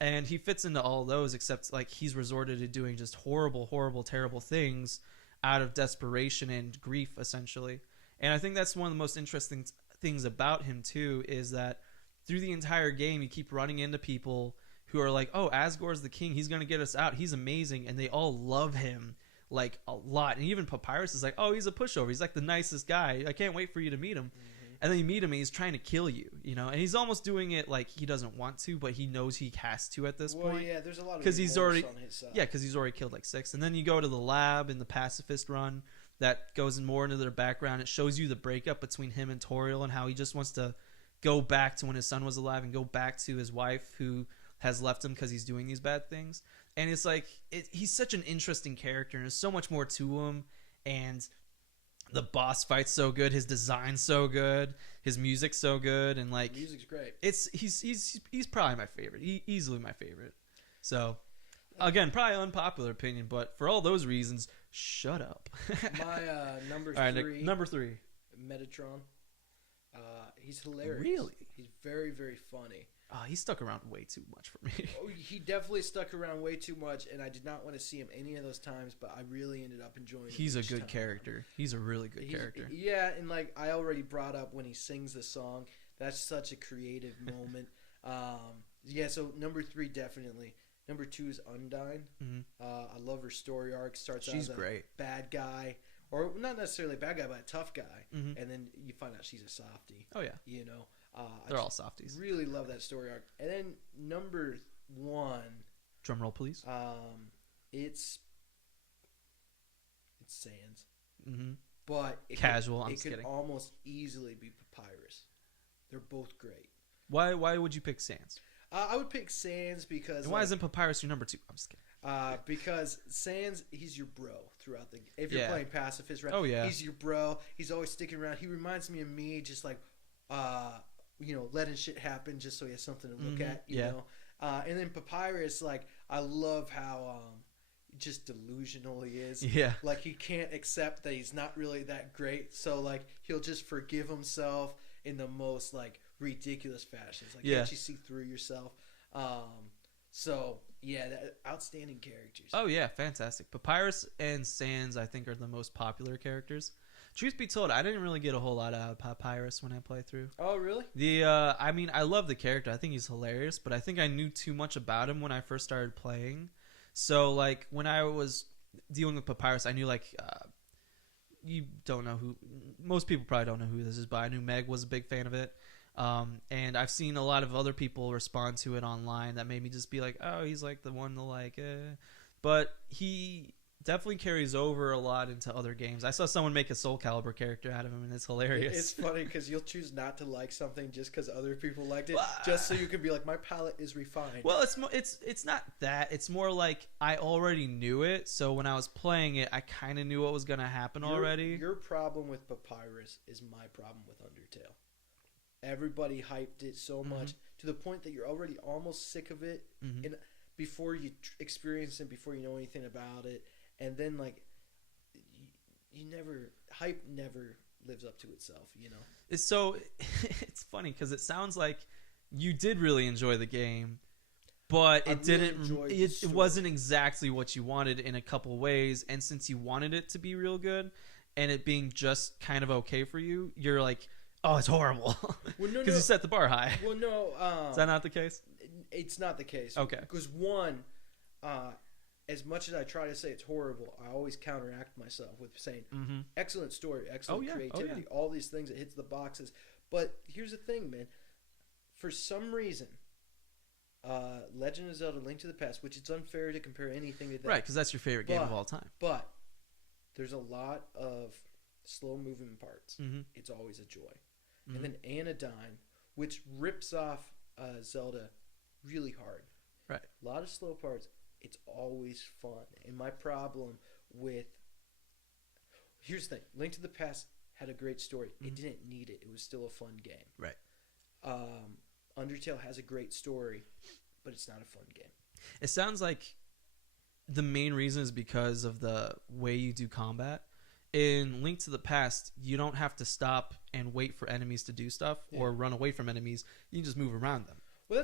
And he fits into all those, except like he's resorted to doing just horrible, horrible, terrible things out of desperation and grief, essentially. And I think that's one of the most interesting things about him too, is that through the entire game, you keep running into people who are like, "Oh, Asgore's the king. He's gonna get us out. He's amazing," and they all love him like a lot. And even Papyrus is like, "Oh, he's a pushover. He's like the nicest guy. I can't wait for you to meet him." And then you meet him and he's trying to kill you, you know, and he's almost doing it like he doesn't want to, but he knows he has to at this point. Yeah, there's a lot of because he's already on his side. Yeah, because he's already killed like 6. And then you go to the lab in the pacifist run that goes more into their background. It shows you the breakup between him and Toriel and how he just wants to go back to when his son was alive and go back to his wife who has left him because he's doing these bad things. And it's like he's such an interesting character, and there's so much more to him. And the boss fight's so good, his design's so good, his music's so good, and like music's great. He's probably my favorite, easily my favorite. So again, probably unpopular opinion, but for all those reasons, shut up. My number all right, three. Number 3, Metatron. He's hilarious. Really? He's very, very funny. He stuck around way too much for me. Oh, he definitely stuck around way too much, and I did not want to see him any of those times, but I really ended up enjoying him. He's a good character. He's a really good character. Yeah, and like I already brought up when he sings the song, that's such a creative moment. Yeah, so number 3 definitely. Number 2 is Undyne. Mm-hmm. I love her story arc. Starts out as a great. bad guy, or not necessarily a bad guy, but a tough guy, mm-hmm. and then you find out she's a softie. Oh yeah, you know. They're all softies. Really love that story arc. And then number 1. Drum roll, please. It's Sans. Mm-hmm. But it could almost easily be Papyrus. They're both great. Why would you pick Sans? I would pick Sans because. And why isn't Papyrus your number 2? I'm just kidding. Because Sans, he's your bro throughout the. If you're playing pacifist, right? Oh yeah. He's your bro. He's always sticking around. He reminds me of me, just like. Letting shit happen just so he has something to look at, you know. And then Papyrus, like, I love how just delusional he is. Yeah. Like, he can't accept that he's not really that great, so like he'll just forgive himself in the most like ridiculous fashions. Like, can't you see through yourself? So yeah, outstanding characters. Oh yeah, fantastic. Papyrus and Sans, I think, are the most popular characters. Truth be told, I didn't really get a whole lot out of Papyrus when I played through. Oh, really? I mean, I love the character. I think he's hilarious, but I think I knew too much about him when I first started playing. So, like, when I was dealing with Papyrus, I knew, like, you don't know who... Most people probably don't know who this is, but I knew Meg was a big fan of it. And I've seen a lot of other people respond to it online that made me just be like, oh, he's, like, the one to, like... But he... definitely carries over a lot into other games. I saw someone make a Soul Calibur character out of him, and it's hilarious. It's funny because you'll choose not to like something just because other people liked it, just so you can be like, my palate is refined. Well, it's not that. It's more like I already knew it, so when I was playing it, I kind of knew what was going to happen already. Your problem with Papyrus is my problem with UnderTale. Everybody hyped it so much to the point that you're already almost sick of it, and before you experience it, before you know anything about it. And then, like, hype never lives up to itself, you know? It's funny because it sounds like you did really enjoy the game, but it wasn't exactly what you wanted in a couple ways. And since you wanted it to be real good and it being just kind of okay for you, you're like, oh, it's horrible. Because you set the bar high. Well, no. Is that not the case? It's not the case. Okay. Because one... as much as I try to say it's horrible, I always counteract myself with saying, excellent story, excellent creativity, all these things, it hits the boxes. But here's the thing, man. For some reason, Legend of Zelda: Link to the Past, which it's unfair to compare anything to that. Right, because that's your favorite game of all time. But there's a lot of slow-moving parts. It's always a joy. and then Anodyne, which rips off Zelda really hard. Right. A lot of slow parts. It's always fun. And my problem with... Here's the thing. Link to the Past had a great story. It didn't need it. It was still a fun game. Right. Undertale has a great story, but it's not a fun game. It sounds like the main reason is because of the way you do combat. In Link to the Past, you don't have to stop and wait for enemies to do stuff or run away from enemies. You can just move around them.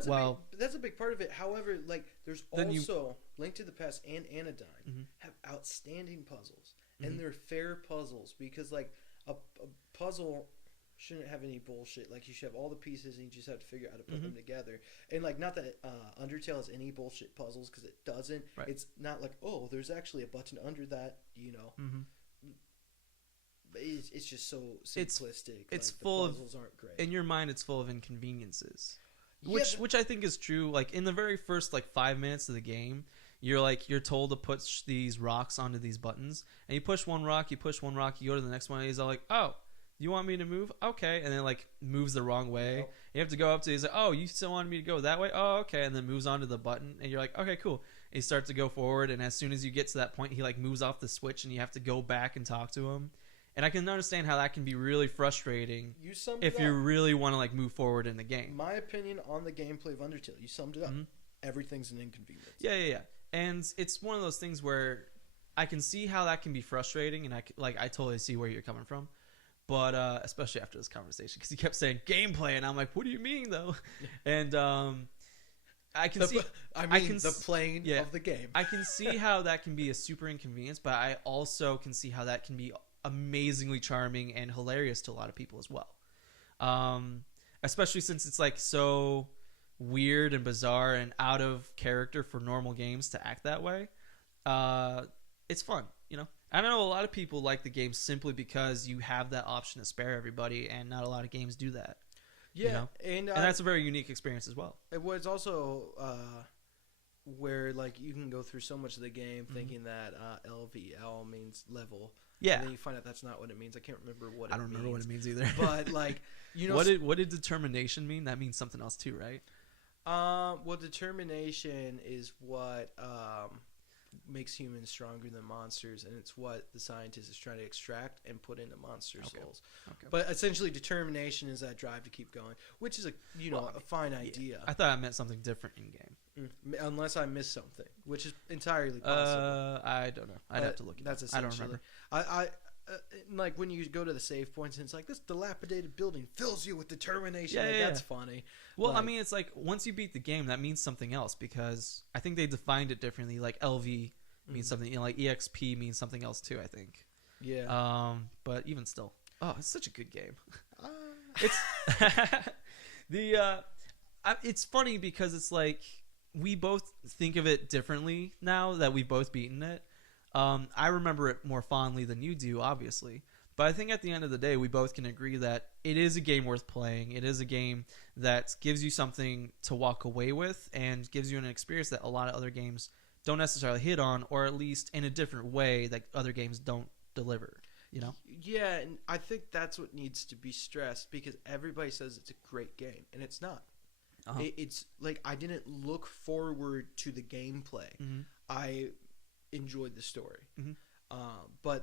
Well, that's a big part of it. However, like there's also Link to the Past and Anodyne have outstanding puzzles, and they're fair puzzles because like a puzzle shouldn't have any bullshit. Like you should have all the pieces, and you just have to figure out how to put them together. And like not that Undertale has any bullshit puzzles because it doesn't. Right. It's not like there's actually a button under that. It's just so simplistic. It's like, full the puzzles aren't great. In your mind, it's full of inconveniences. Which I think is true. Like in the very first 5 minutes of the game, you're told to push these rocks onto these buttons, and you push one rock, you go to the next one, and he's all like, "Oh, you want me to move? Okay," and then moves the wrong way. Nope. You have to go up to. He's like, "Oh, you still want me to go that way? Oh, okay," and then moves onto the button, and you're like, "Okay, cool." And you start to go forward, and as soon as you get to that point, he moves off the switch, and you have to go back and talk to him. And I can understand how that can be really frustrating if you really want to move forward in the game. My opinion on the gameplay of Undertale, you summed it up. Everything's an inconvenience. Yeah. And it's one of those things where I can see how that can be frustrating, and I totally see where you're coming from. But especially after this conversation, because he kept saying gameplay, and I'm like, what do you mean though? And I can see. The plane of the game. I can see how that can be a super inconvenience, but I also can see how that can be amazingly charming and hilarious to a lot of people as well. Especially since it's so weird and bizarre and out of character for normal games to act that way. It's fun, I know a lot of people like the game simply because you have that option to spare everybody, and not a lot of games do that. Yeah, and that's a very unique experience as well. It was also where you can go through so much of the game thinking that LVL means level. Yeah, and then you find out that's not what it means. I can't remember what it means. I don't remember what it means either. But what did determination mean? That means something else too, right? Well, determination is what makes humans stronger than monsters, and it's what the scientist is trying to extract and put into monster souls. Okay. But essentially, determination is that drive to keep going, which is a fine idea. I thought I meant something different in game. Unless I missed something, which is entirely possible. I don't know. I'd have to look at that's it. I don't remember. I when you go to the save points and it's this dilapidated building fills you with determination. That's funny. Well, I mean, it's once you beat the game, that means something else, because I think they defined it differently. LV means something, EXP means something else too, I think. Yeah. But even still, it's such a good game. It's funny because it's we both think of it differently now that we've both beaten it. I remember it more fondly than you do, obviously. But I think at the end of the day, we both can agree that it is a game worth playing. It is a game that gives you something to walk away with and gives you an experience that a lot of other games don't necessarily hit on, or at least in a different way that other games don't deliver. Yeah, and I think that's what needs to be stressed, because everybody says it's a great game, and it's not. It's I didn't look forward to the gameplay. I enjoyed the story. But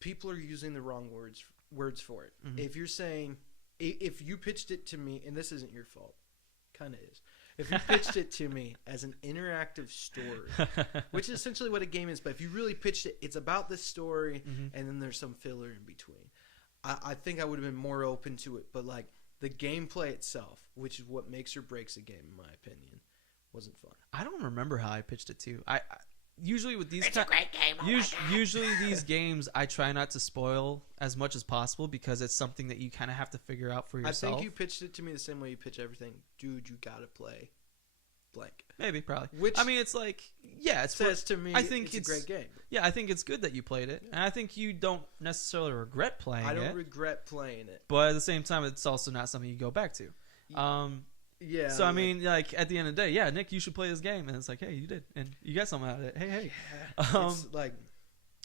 people are using the wrong words for it. If you're saying, if you pitched it to me, and this isn't your fault, kind of is. If you pitched it to me as an interactive story, which is essentially what a game is, but if you really pitched it, it's about this story, and then there's some filler in between. I think I would have been more open to it, but the gameplay itself, which is what makes or breaks a game, in my opinion, wasn't fun. I don't remember how I pitched it to. I usually with these, it's a great game. Usually these games, I try not to spoil as much as possible, because it's something that you kind of have to figure out for yourself. I think you pitched it to me the same way you pitch everything. Dude, you gotta play blank. Maybe, probably. Which, I mean, it's it says to me, I think it's a great game. Yeah, I think it's good that you played it, and I think you don't necessarily regret playing it. I don't regret playing it, but at the same time, it's also not something you go back to. Yeah. So I mean, at the end of the day, Nick, you should play this game, and it's hey, you did, and you got something out of it. Hey. It's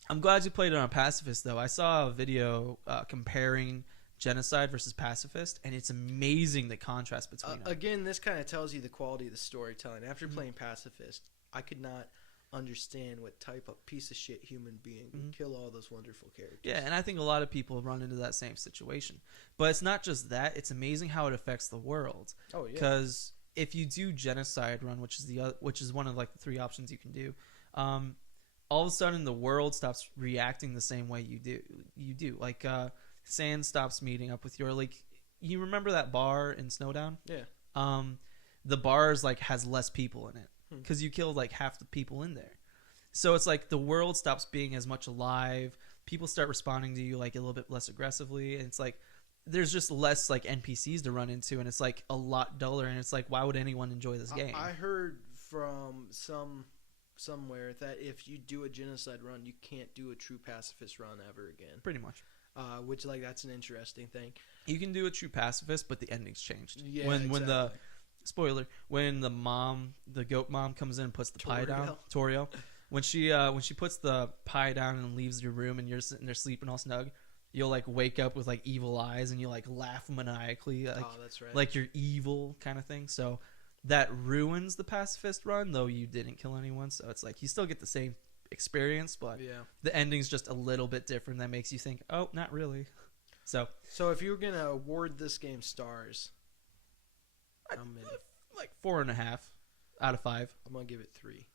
I'm glad you played it on Pacifist, though. I saw a video comparing genocide versus pacifist, and it's amazing the contrast between them. Again, this kind of tells you the quality of the storytelling. After playing pacifist, I could not understand what type of piece of shit human being would kill all those wonderful characters. Yeah, and I think a lot of people run into that same situation. But it's not just that; it's amazing how it affects the world. Oh yeah. Because if you do genocide run, which is one of like the 3 options you can do, all of a sudden the world stops reacting the same way you do. Like sand stops meeting up with your, like, you remember that bar in Snowdown? Yeah. The bars like has less people in it because you killed like half the people in there. So it's like the world stops being as much alive. People start responding to you like a little bit less aggressively, and it's like there's just less like NPCs to run into, and it's like a lot duller. And it's like, why would anyone enjoy this game? I heard from somewhere that if you do a genocide run, you can't do a true pacifist run ever again. Pretty much. Which, like, that's an interesting thing. You can do a true pacifist, but the ending's changed. Yeah, when the spoiler, when the goat mom comes in and puts the pie down, Toriel, when she puts the pie down and leaves your room and you're sitting there sleeping all snug, you'll like wake up with like evil eyes and you like laugh maniacally, like, oh, that's right. like you're evil kind of thing. So that ruins the pacifist run, though you didn't kill anyone. So it's like you still get the same experience, but the ending's just a little bit different. That makes you think, oh, not really. So if you were gonna award this game stars, how many? Like 4.5 out of 5. I'm gonna give it 3.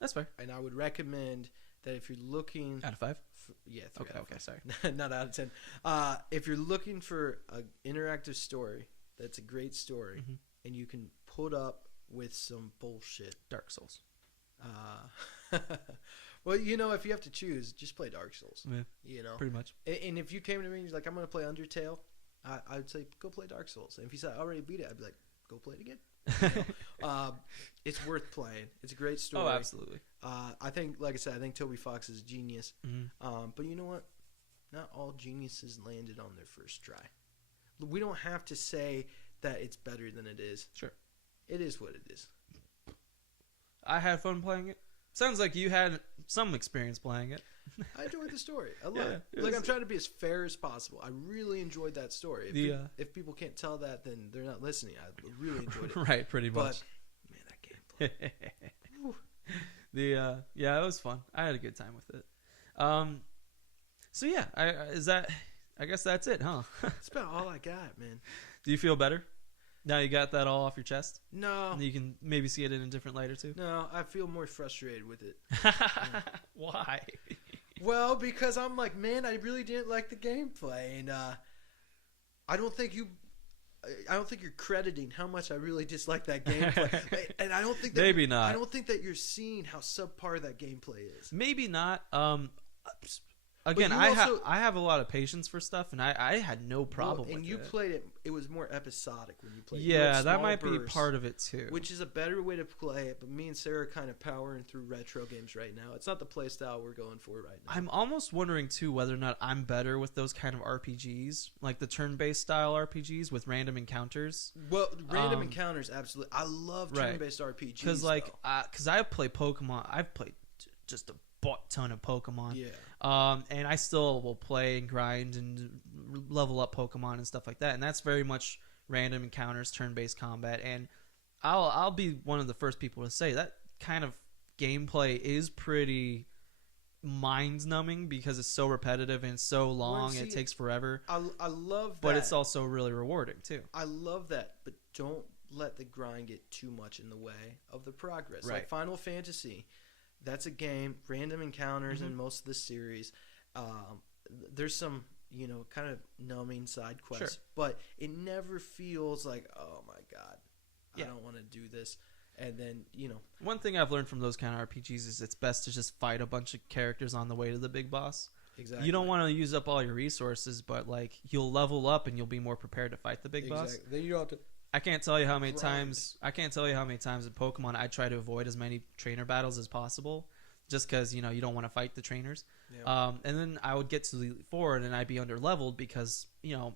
That's fair. And I would recommend that if you're looking out of 5. Yeah, 3 okay, sorry. Not out of 10. If you're looking for an interactive story that's a great story, and you can put up with some bullshit, Dark Souls. Well, you know, if you have to choose, just play Dark Souls. Yeah, you know, pretty much. And if you came to me and you're like, I'm going to play Undertale, I would say, go play Dark Souls. And if you said, I already beat it, I'd be like, go play it again. You know? It's worth playing. It's a great story. Oh, absolutely. I think, like I said, I think Toby Fox is a genius. But you know what? Not all geniuses landed on their first try. We don't have to say that it's better than it is. Sure. It is what it is. I had fun playing it. Sounds like you had some experience playing it. I enjoyed the story. I love it. Like, I'm trying to be as fair as possible. I really enjoyed that story. If people can't tell that, then they're not listening. I really enjoyed it. Right, pretty much. But, man, that gameplay. Yeah, it was fun. I had a good time with it. So yeah, I guess that's it, huh? That's about all I got, man. Do you feel better? Now you got that all off your chest? No. And you can maybe see it in a different light or two? No, I feel more frustrated with it. Why? Well, because I'm like, man, I really didn't like the gameplay, and I don't think you're crediting how much I really dislike that gameplay. And I don't think that maybe not. I don't think that you're seeing how subpar that gameplay is. Maybe not. Again, I have a lot of patience for stuff, and I had no problem with it. And you played it. It was more episodic when you played it. Yeah, that might be part of it, too. Which is a better way to play it, but me and Sarah are kind of powering through retro games right now. It's not the play style we're going for right now. I'm almost wondering, too, whether or not I'm better with those kind of RPGs, like the turn-based style RPGs with random encounters. Well, random encounters, absolutely. I love turn-based RPGs. Because, I play Pokemon. I've played just a ton of Pokemon. Yeah. And I still will play and grind and level up Pokemon and stuff like that. And that's very much random encounters, turn-based combat. And I'll be one of the first people to say that kind of gameplay is pretty mind-numbing because it's so repetitive and so long and it takes forever. I love that. But it's also really rewarding, too. I love that, but don't let the grind get too much in the way of the progress. Right. Like Final Fantasy, that's a game, random encounters in most of the series. There's some, kind of numbing side quests, but it never feels like, oh my God, I don't want to do this. And then, One thing I've learned from those kind of RPGs is it's best to just fight a bunch of characters on the way to the big boss. Exactly. You don't want to use up all your resources, but you'll level up and you'll be more prepared to fight the big boss. Then you don't have to. I can't tell you how many times in Pokemon I try to avoid as many trainer battles as possible, just because you don't want to fight the trainers. Yeah. And then I would get to the Elite and I'd be under leveled because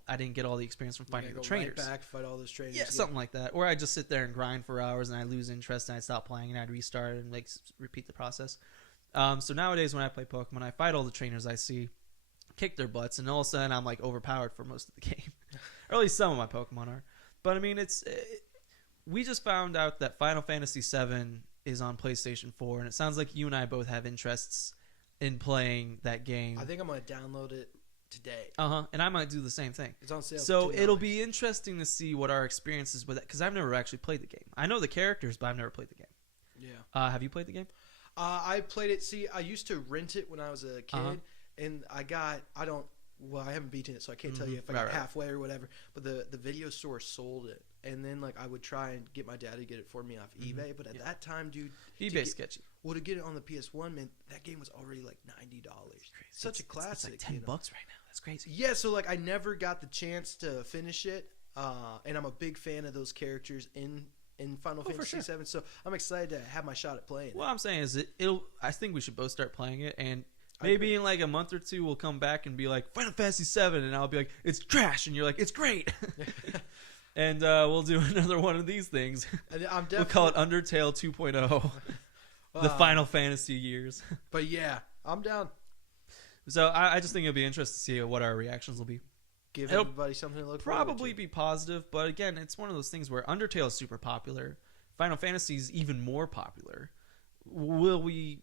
I didn't get all the experience from fighting the trainers. Right back, fight all those trainers. Yeah, something like that. Or I'd just sit there and grind for hours and I'd lose interest and I'd stop playing and I'd restart and repeat the process. So nowadays when I play Pokemon, I fight all the trainers I see, kick their butts, and all of a sudden I'm like overpowered for most of the game, or at least some of my Pokemon are. But I mean, we just found out that Final Fantasy VII is on PlayStation 4, and it sounds like you and I both have interests in playing that game. I think I'm gonna download it today. And I might do the same thing. It's on sale. So it'll be interesting to see what our experience is with it, because I've never actually played the game. I know the characters, but I've never played the game. Yeah. Have you played the game? I played it. See, I used to rent it when I was a kid, and I haven't beaten it, so I can't tell you if I got halfway or whatever. But the video store sold it, and then like I would try and get my dad to get it for me off eBay. But at that time, dude, eBay's sketchy. Well, to get it on the PS1, man, that game was already like $90. Such a classic. It's like $10 right now. That's crazy. Yeah, so like I never got the chance to finish it, and I'm a big fan of those characters in Final Fantasy VII, so I'm excited to have my shot at playing. What I'm saying is, I think we should both start playing it, and maybe in like a month or two, we'll come back and be like Final Fantasy VII, and I'll be like, it's trash, and you're like, it's great. And we'll do another one of these things. We'll call it UnderTale 2.0. The Final Fantasy years. But yeah, I'm down. So I just think it'll be interesting to see what our reactions will be. Give everybody something to look forward to. Probably be positive, but again, it's one of those things where UnderTale is super popular. Final Fantasy is even more popular. Will we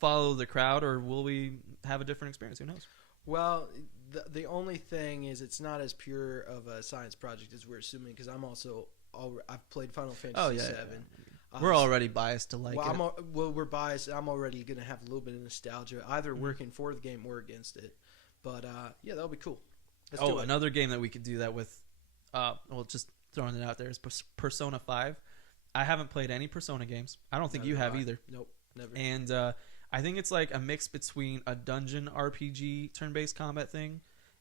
follow the crowd, or will we have a different experience? Who knows? Well, the only thing is it's not as pure of a science project as we're assuming, because I've played Final Fantasy VII. Yeah. We're already biased to like it. We're biased. I'm already going to have a little bit of nostalgia, either working for the game or against it. But yeah, that'll be cool. Let's do it. Another game that we could do that with, just throwing it out there, is Persona 5. I haven't played any Persona games. I don't think you have either. Nope, never. And I think it's like a mix between a dungeon RPG turn-based combat thing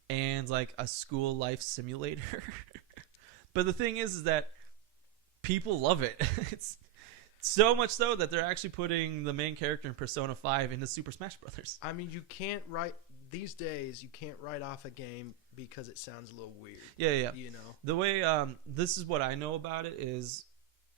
and like a school life simulator. But the thing is that people love it. It's so much so that they're actually putting the main character in Persona 5 into Super Smash Brothers. I mean, these days you can't write off a game because it sounds a little weird. Yeah. You know, the way this is what I know about it is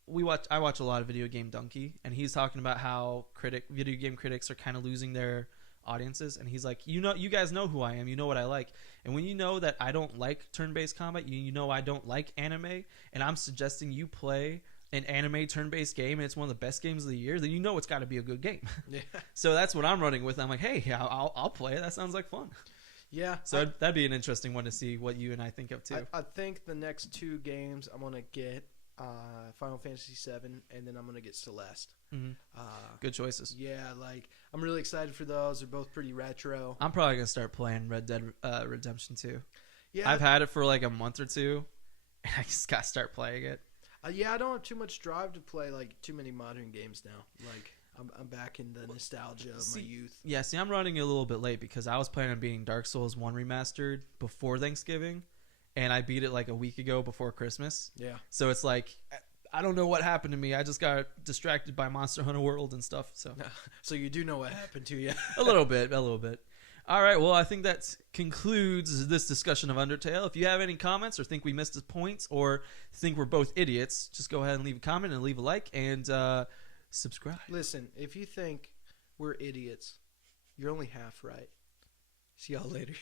I watch a lot of Video Game Donkey, and he's talking about how video game critics are kind of losing their audiences, and he's like, you guys know who I am, you know what I like, and when you know that I don't like turn-based combat, you know I don't like anime, and I'm suggesting you play an anime turn-based game, and it's one of the best games of the year, then you know it's got to be a good game. Yeah. So that's what I'm running with. I'm like, hey, I'll play it. That sounds like fun. Yeah. So that'd be an interesting one to see what you and I think of too. I think the next two games I'm gonna get Final Fantasy VII, and then I'm gonna get Celeste. Mm-hmm. Good choices. Yeah, like I'm really excited for those. They're both pretty retro. I'm probably gonna start playing Red Dead Redemption 2. Yeah, I've had it for like a month or two, and I just gotta start playing it. Yeah, I don't have too much drive to play like too many modern games now. Like I'm back in the nostalgia of my youth. Yeah, see, I'm running a little bit late because I was planning on beating Dark Souls 1 Remastered before Thanksgiving, and I beat it like a week ago before Christmas. Yeah. So it's like, I don't know what happened to me. I just got distracted by Monster Hunter World and stuff. So you do know what happened to you. A little bit. All right, well, I think that concludes this discussion of UnderTale. If you have any comments or think we missed points or think we're both idiots, just go ahead and leave a comment and leave a like and subscribe. Listen, if you think we're idiots, you're only half right. See y'all later.